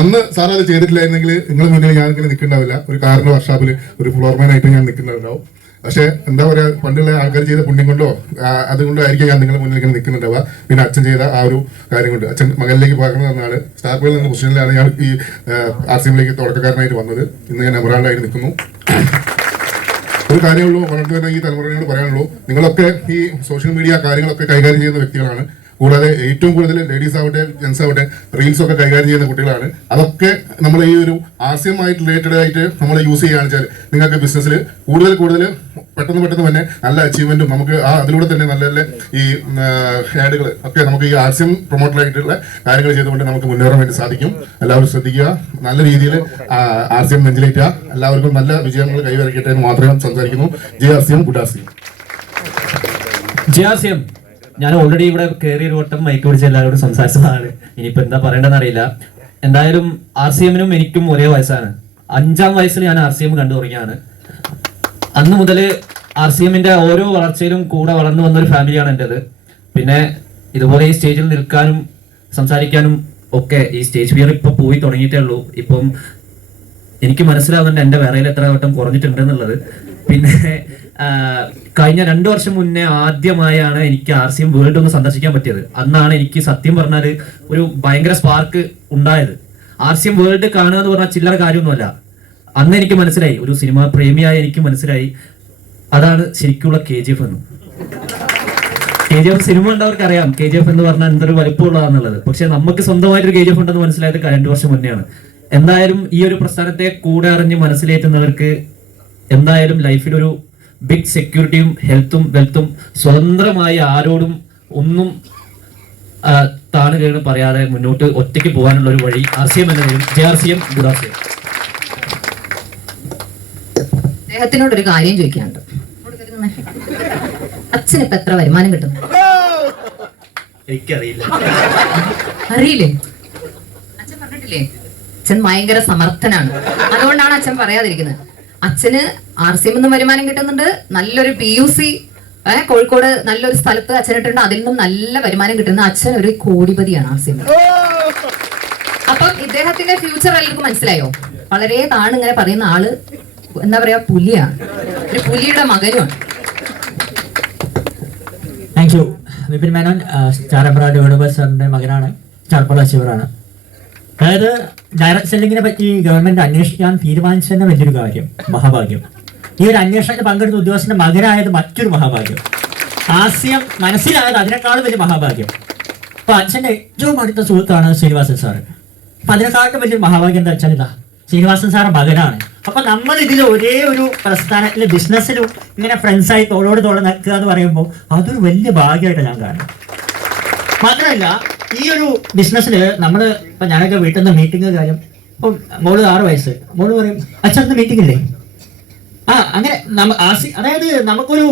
അന്ന് സാർ അത് ചെയ്തിട്ടില്ലായിരുന്നെങ്കിൽ നിങ്ങളുടെ മുന്നിൽ ഞാൻ ഇങ്ങനെ നിൽക്കുന്നുണ്ടാവില്ല. ഒരു കാറിന്റെ വർക്ക്ഷോപ്പിൽ ഒരു ഫ്ലോർമാൻ ആയിട്ട് ഞാൻ നിൽക്കുന്നുണ്ടാവും. പക്ഷെ എന്താ പറയുക, പണ്ടുള്ള ആൾക്കാർ ചെയ്ത പുണ്യം കൊണ്ടോ അതുകൊണ്ടായിരിക്കും ഞാൻ നിങ്ങളുടെ മുന്നിൽ ഇങ്ങനെ നിൽക്കുന്നുണ്ടാവുക. പിന്നെ അച്ഛൻ ചെയ്ത ആ ഒരു കാര്യം കൊണ്ട് അച്ഛൻ മകനിലേക്ക് പകർന്നതാണ്. സ്റ്റാർ പേൾ എന്ന പൊസിഷനിലാണ് ഞാൻ ഈ RCMലേക്ക് തുടക്കക്കാരനായിട്ട് വന്നത്. ഇന്ന് ഞാൻ എമറാൾഡായിട്ട് നിൽക്കുന്നു. ഒരു കാര്യമുള്ളൂ, വളർന്നു വരുന്ന ഈ തലമുറയോട് പറയാനുള്ളൂ, നിങ്ങളൊക്കെ ഈ സോഷ്യൽ മീഡിയ കാര്യങ്ങളൊക്കെ കൈകാര്യം ചെയ്യുന്ന വ്യക്തികളാണ്. കൂടാതെ ഏറ്റവും കൂടുതൽ ലേഡീസ് ആവട്ടെ ജെൻസ് ആവട്ടെ റീൽസ് ഒക്കെ കൈകാര്യം ചെയ്യുന്ന കുട്ടികളാണ്. അതൊക്കെ നമ്മൾ ഈ ഒരു RCM ആയിട്ട് റിലേറ്റഡ് ആയിട്ട് നമ്മൾ യൂസ് ചെയ്യുകയാണെന്ന് വെച്ചാൽ നിങ്ങൾക്ക് ബിസിനസ്സിൽ കൂടുതൽ പെട്ടെന്ന് തന്നെ നല്ല അച്ചീവ്മെന്റും നമുക്ക് അതിലൂടെ തന്നെ നല്ല നല്ല ഈ ആഡുകൾ ഒക്കെ നമുക്ക് ഈ RCM പ്രൊമോട്ടർ ആയിട്ടുള്ള കാര്യങ്ങൾ ചെയ്തുകൊണ്ട് നമുക്ക് മുന്നേറാൻ വേണ്ടി സാധിക്കും. എല്ലാവരും ശ്രദ്ധിക്കുക, നല്ല രീതിയിൽ RCM നെഞ്ചിലേറ്റുക. എല്ലാവർക്കും നല്ല വിജയങ്ങൾ കൈവരിക്കട്ടെ എന്ന് മാത്രം സംസാരിക്കുന്നു. RCM good RCM. ഞാൻ ഓൾറെഡി ഇവിടെ കയറി ഒരു വട്ടം മൈക്ക് പിടിച്ച് എല്ലാവരോടും സംസാരിച്ചതാണ്. ഇനിയിപ്പോ എന്താ പറയേണ്ടതെന്ന് അറിയില്ല. എന്തായാലും RCMനും എനിക്കും ഒരേ വയസ്സാണ്. 5ാം വയസ്സിൽ ഞാൻ RCM കണ്ടു തുടങ്ങിയാണ്. അന്ന് മുതൽ RCMന്റെ ഓരോ വളർച്ചയിലും കൂടെ വളർന്നു വന്നൊരു ഫാമിലിയാണ് എൻ്റെത്. പിന്നെ ഇതുപോലെ ഈ സ്റ്റേജിൽ നിൽക്കാനും സംസാരിക്കാനും ഒക്കെ ഈ സ്റ്റേജ് ഫിയർ ഇപ്പൊ പോയി തുടങ്ങിയിട്ടേ ഉള്ളൂ. ഇപ്പം എനിക്ക് മനസ്സിലാവുന്നുണ്ട് എൻ്റെ വിറയിൽ എത്ര വട്ടം കുറഞ്ഞിട്ടുണ്ടെന്നുള്ളത്. പിന്നെ കഴിഞ്ഞ 2 വർഷം മുന്നേ ആദ്യമായാണ് എനിക്ക് RCM വേൾഡ് ഒന്ന് സന്ദർശിക്കാൻ പറ്റിയത്. അന്നാണ് എനിക്ക് സത്യം പറഞ്ഞാൽ ഒരു ഭയങ്കര സ്പാർക്ക് ഉണ്ടായത്. RCM വേൾഡ് കാണുക എന്ന് പറഞ്ഞാൽ ചില്ലറ കാര്യമൊന്നുമല്ല. അന്ന് എനിക്ക് മനസ്സിലായി, ഒരു സിനിമ പ്രേമിയായ എനിക്ക് മനസ്സിലായി, അതാണ് ശരിക്കുള്ള KGF എന്ന്. KGF സിനിമ ഉണ്ടവർക്ക് അറിയാം KGF എന്ന് പറഞ്ഞാൽ എന്തൊരു വലിപ്പമുള്ളതാണെന്നുള്ളത്. പക്ഷെ നമുക്ക് സ്വന്തമായിട്ടൊരു KGF ഉണ്ടെന്ന് മനസ്സിലായത് 2 വർഷം മുന്നെയാണ്. എന്തായാലും ഈ ഒരു പ്രസ്ഥാനത്തെ കൂടെ അറിഞ്ഞ് മനസ്സിലേറ്റുന്നവർക്ക് എന്തായാലും ലൈഫിലൊരു ബിഗ് സെക്യൂരിറ്റിയും ഹെൽത്തും വെൽത്തും സ്വതന്ത്രമായി ആരോടും ഒന്നും താണ് കേട് പറയാതെ മുന്നോട്ട് ഒറ്റയ്ക്ക് പോകാനുള്ള ഒരു വഴി RCM എന്ന പേരും RCM ഗുഡ് RCM. അദ്ദേഹത്തിനോടൊരു കാര്യം ചോദിക്കാനുണ്ട്. അച്ഛനിപ്പോ എത്ര വരുമാനം കിട്ടുന്നു? എനിക്കറിയില്ല. അറിയില്ലേ? അച്ഛൻ പറഞ്ഞിട്ടില്ലേ അച്ഛൻ ഭയങ്കര സമർത്ഥനാണ്. അതുകൊണ്ടാണ് അച്ഛൻ പറയാതിരിക്കുന്നത്. അച്ഛന് RCM നിന്നും വരുമാനം കിട്ടുന്നുണ്ട്. നല്ലൊരു PUC കോഴിക്കോട് നല്ലൊരു സ്ഥലത്ത് അച്ഛനിട്ടുണ്ട്. അതിൽ നിന്നും നല്ല വരുമാനം കിട്ടുന്ന അച്ഛൻ ഒരു കോടിപതിയാണ് RCM. അപ്പം ഇദ്ദേഹത്തിന്റെ ഫ്യൂച്ചർ എല്ലാവർക്കും മനസ്സിലായോ? വളരെ താണിങ്ങനെ പറയുന്ന ആള് എന്താ പറയാ, പുലിയാണ്. ഒരു പുലിയുടെ മകനുമാണ്. Thank you. വിപിൻ മേനോൻ ചാരപ്പുഴ വേണുഗോപാൽ സാറിന്റെ മകനാണ്, ചാരപ്പുഴ ശിവറാണ്. അതായത് ഡയറക്ട് സെല്ലിങ്ങിനെ പറ്റി ഗവൺമെന്റ് അന്വേഷിക്കാൻ തീരുമാനിച്ചതന്നെ വലിയൊരു കാര്യം, മഹാഭാഗ്യം. ഈ ഒരു അന്വേഷണത്തിൽ പങ്കെടുത്ത ഉദ്യോഗസ്ഥന്റെ മകനായത് മറ്റൊരു മഹാഭാഗ്യം. RCM മനസ്സിലായത് അതിനേക്കാളും വലിയ മഹാഭാഗ്യം. അപ്പൊ അച്ഛന്റെ ഏറ്റവും അടുത്ത സുഹൃത്താണ് ശ്രീനിവാസൻ സാറ്. അപ്പൊ അതിനെക്കാട്ടും വലിയൊരു മഹാഭാഗ്യം എന്താ വെച്ചാൽ ഇതാ ശ്രീനിവാസൻ സാറ് മകനാണ്. അപ്പൊ നമ്മൾ ഇതിൽ ഒരേ ഒരു പ്രസ്ഥാനത്തില് ബിസിനസ്സിലും ഇങ്ങനെ ഫ്രണ്ട്സായി തോളോട് തോളെ നിൽക്കുക എന്ന് പറയുമ്പോൾ അതൊരു വലിയ ഭാഗ്യമായിട്ട് ഞാൻ കാണും. മാത്രമല്ല ഈ ഒരു ബിസിനസ്സിൽ നമ്മൾ ഇപ്പൊ ഞാനൊക്കെ വീട്ടിൽ നിന്ന് മീറ്റിംഗ് കാര്യം, ഇപ്പം മോള് 6 വയസ്സ്, മോള് പറയും അച്ഛനടുത്ത് മീറ്റിംഗ് ഇല്ലേ? അങ്ങനെ അതായത് നമുക്കൊരു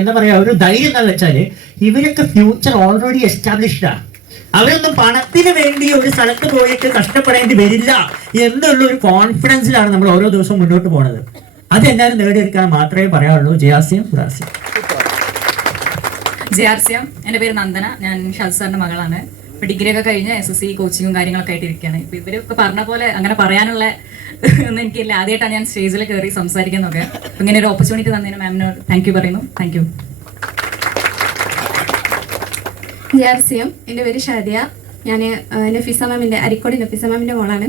എന്താ പറയാ, ഒരു ധൈര്യം എന്താണെന്ന് വെച്ചാല് ഇവരൊക്കെ ഫ്യൂച്ചർ ഓൾറെഡി എസ്റ്റാബ്ലിഷ്ഡാ. അവരൊന്നും പണത്തിന് വേണ്ടി ഒരു സ്ഥലത്ത് പോയിട്ട് കഷ്ടപ്പെടേണ്ടി വരില്ല എന്നുള്ളൊരു കോൺഫിഡൻസിലാണ് നമ്മൾ ഓരോ ദിവസവും മുന്നോട്ട് പോണത്. അതെല്ലാവരും നേടിയെടുക്കാൻ മാത്രമേ പറയാനുള്ളൂ. ജയാസ്യം ഉദാസ്യം. ജയാർസ്യം. എൻ്റെ പേര് നന്ദന. ഞാൻ ഷാജ് സാറിന്റെ മകളാണ്. ഇപ്പൊ ഡിഗ്രി ഒക്കെ കഴിഞ്ഞ് SSC കോച്ചിങ്ങും കാര്യങ്ങളൊക്കെ ആയിട്ട് ഇരിക്കുകയാണ്. ഇപ്പൊ ഇവരൊക്കെ പറഞ്ഞ പോലെ അങ്ങനെ പറയാനുള്ള ഒന്നും എനിക്കില്ല. ആദ്യമായിട്ടാണ് ഞാൻ സ്റ്റേജിൽ കയറി സംസാരിക്കുന്നതൊക്കെ. ഇങ്ങനെ ഒരു ഓപ്പർച്യൂണിറ്റി തന്നതിന് മാമിനോട് താങ്ക് യു പറയുന്നു. Thank you. ജയാർസ്യം. എൻ്റെ പേര് ഷാദിയ. ഞാൻ നഫീസ മാമിൻ്റെ, അരിക്കോട് നഫീസ മാമിൻ്റെ മോളാണ്.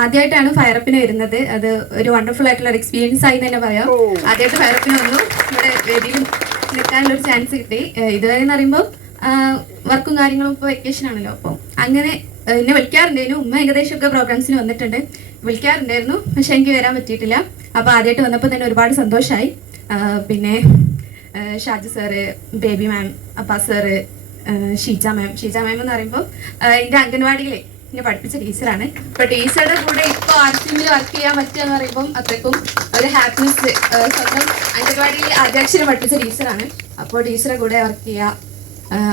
ആദ്യമായിട്ടാണ് ഫയറപ്പിന് വരുന്നത്. അത് ഒരു വണ്ടർഫുൾ ആയിട്ടുള്ള ഒരു എക്സ്പീരിയൻസ് ആയി തന്നെ പറയാം. ആദ്യമായിട്ട് ഫയറപ്പിന് വന്നു, ഇവിടെ വേദിയിൽ നിൽക്കാനുള്ളൊരു ചാൻസ് കിട്ടി. ഇതുവരെ എന്ന് പറയുമ്പോൾ വർക്കും കാര്യങ്ങളും ഇപ്പോൾ വെക്കേഷൻ ആണല്ലോ. അപ്പോൾ അങ്ങനെ എന്നെ വിളിക്കാറുണ്ടായിരുന്നു. ഉമ്മ ഏകദേശമൊക്കെ പ്രോഗ്രാംസിന് വന്നിട്ടുണ്ട്, വിളിക്കാറുണ്ടായിരുന്നു. പക്ഷെ എനിക്ക് വരാൻ പറ്റിയിട്ടില്ല. അപ്പോൾ ആദ്യമായിട്ട് വന്നപ്പോൾ തന്നെ ഒരുപാട് സന്തോഷമായി. പിന്നെ ഷാജി സാറ്, ബേബി മാം, അപ്പാസ് സാറ്, ഷീജ മാം എന്ന് പറയുമ്പോൾ എൻ്റെ അംഗൻവാടിയിലെ എന്നെ പഠിപ്പിച്ച ടീച്ചറാണ്. ഇപ്പോൾ ടീച്ചറുടെ കൂടെ ഇപ്പോൾ RCMൽ വർക്ക് ചെയ്യാൻ പറ്റുക എന്ന് പറയുമ്പോൾ അത്രയ്ക്കും ഒരു ഹാപ്പിനെസ്. സ്വന്തം അംഗൻവാടിയിൽ അധ്യക്ഷനെ പഠിപ്പിച്ച ടീച്ചറാണ്. അപ്പോൾ ടീച്ചറെ കൂടെ വർക്ക് ചെയ്യുക,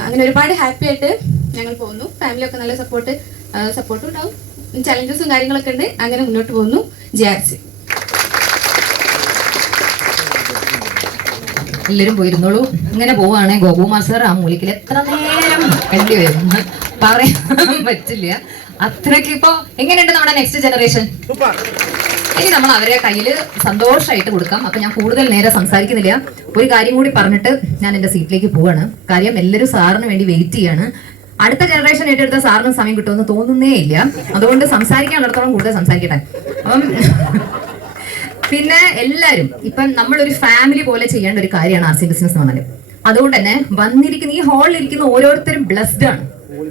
അങ്ങനെ ഒരുപാട് ഹാപ്പി ആയിട്ട് ഞങ്ങൾ പോകുന്നു. ഫാമിലിയൊക്കെ നല്ല സപ്പോർട്ടും ഉണ്ടാവും. ചലഞ്ചസും കാര്യങ്ങളൊക്കെ ഉണ്ട്. അങ്ങനെ മുന്നോട്ട് പോകുന്നു. JRC. എല്ലാവരും പോയിരുന്നോളൂ. ഇങ്ങനെ പോവാണെ ഗോപു മാസ്റ്റർ ആ മൂലിക്കൽ എത്ര നേരം വേണ്ടി വരും പറയാൻ പറ്റില്ല. അത്രയ്ക്ക്. ഇപ്പൊ എങ്ങനെയുണ്ട് നമ്മുടെ നെക്സ്റ്റ് ജനറേഷൻ? ഇനി നമ്മൾ അവരെ കയ്യിൽ സന്തോഷമായിട്ട് കൊടുക്കാം. അപ്പൊ ഞാൻ കൂടുതൽ നേരെ സംസാരിക്കുന്നില്ല. ഒരു കാര്യം കൂടി പറഞ്ഞിട്ട് ഞാൻ എന്റെ സീറ്റിലേക്ക് പോവാണ്. കാര്യം എല്ലാവരും സാറിന് വേണ്ടി വെയിറ്റ് ചെയ്യാണ്. അടുത്ത ജനറേഷൻ ഏറ്റെടുത്ത സാറിന് സമയം കിട്ടുമെന്ന് തോന്നുന്നേ ഇല്ല. അതുകൊണ്ട് സംസാരിക്കാനുള്ളിടത്തോളം കൂടുതൽ സംസാരിക്കട്ടെ. അപ്പം പിന്നെ എല്ലാവരും ഇപ്പം നമ്മളൊരു ഫാമിലി പോലെ ചെയ്യേണ്ട ഒരു കാര്യമാണ് RC ബിസിനസ് എന്ന് പറഞ്ഞാൽ. അതുകൊണ്ട് തന്നെ വന്നിരിക്കുന്ന ഈ ഹാളിൽ ഇരിക്കുന്ന ഓരോരുത്തരും ബ്ലെസ്ഡ് ആണ്.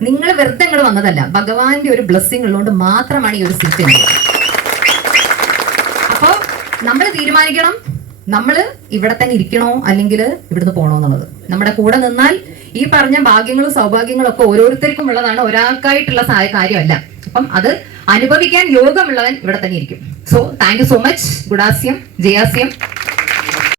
നിങ്ങൾ വെറുതെ ഇങ്ങോട്ട് വന്നതല്ല, ഭഗവാന്റെ ഒരു ബ്ലെസ്സിങ് ഉള്ളതുകൊണ്ട് മാത്രമാണ് ഈ ഒരു സീറ്റ് ഉള്ളത്. അപ്പോൾ നമ്മൾ തീരുമാനിക്കണം, നമ്മൾ ഇവിടെ തന്നെ ഇരിക്കണോ അല്ലെങ്കിൽ ഇവിടുന്ന് പോകണോ എന്നുള്ളത്. നമ്മുടെ കൂടെ നിന്നാൽ ഈ പറഞ്ഞ ഭാഗ്യങ്ങളും സൗഭാഗ്യങ്ങളും ഒക്കെ ഓരോരുത്തർക്കും ഉള്ളതാണ്, ഒരാൾക്കായിട്ടുള്ള കാര്യമല്ല. അപ്പം അത് അനുഭവിക്കാൻ യോഗമുള്ളവൻ ഇവിടെ തന്നെ ഇരിക്കും. So thank you so much. ഗുഡാസ്യം, ജയാസ്യം.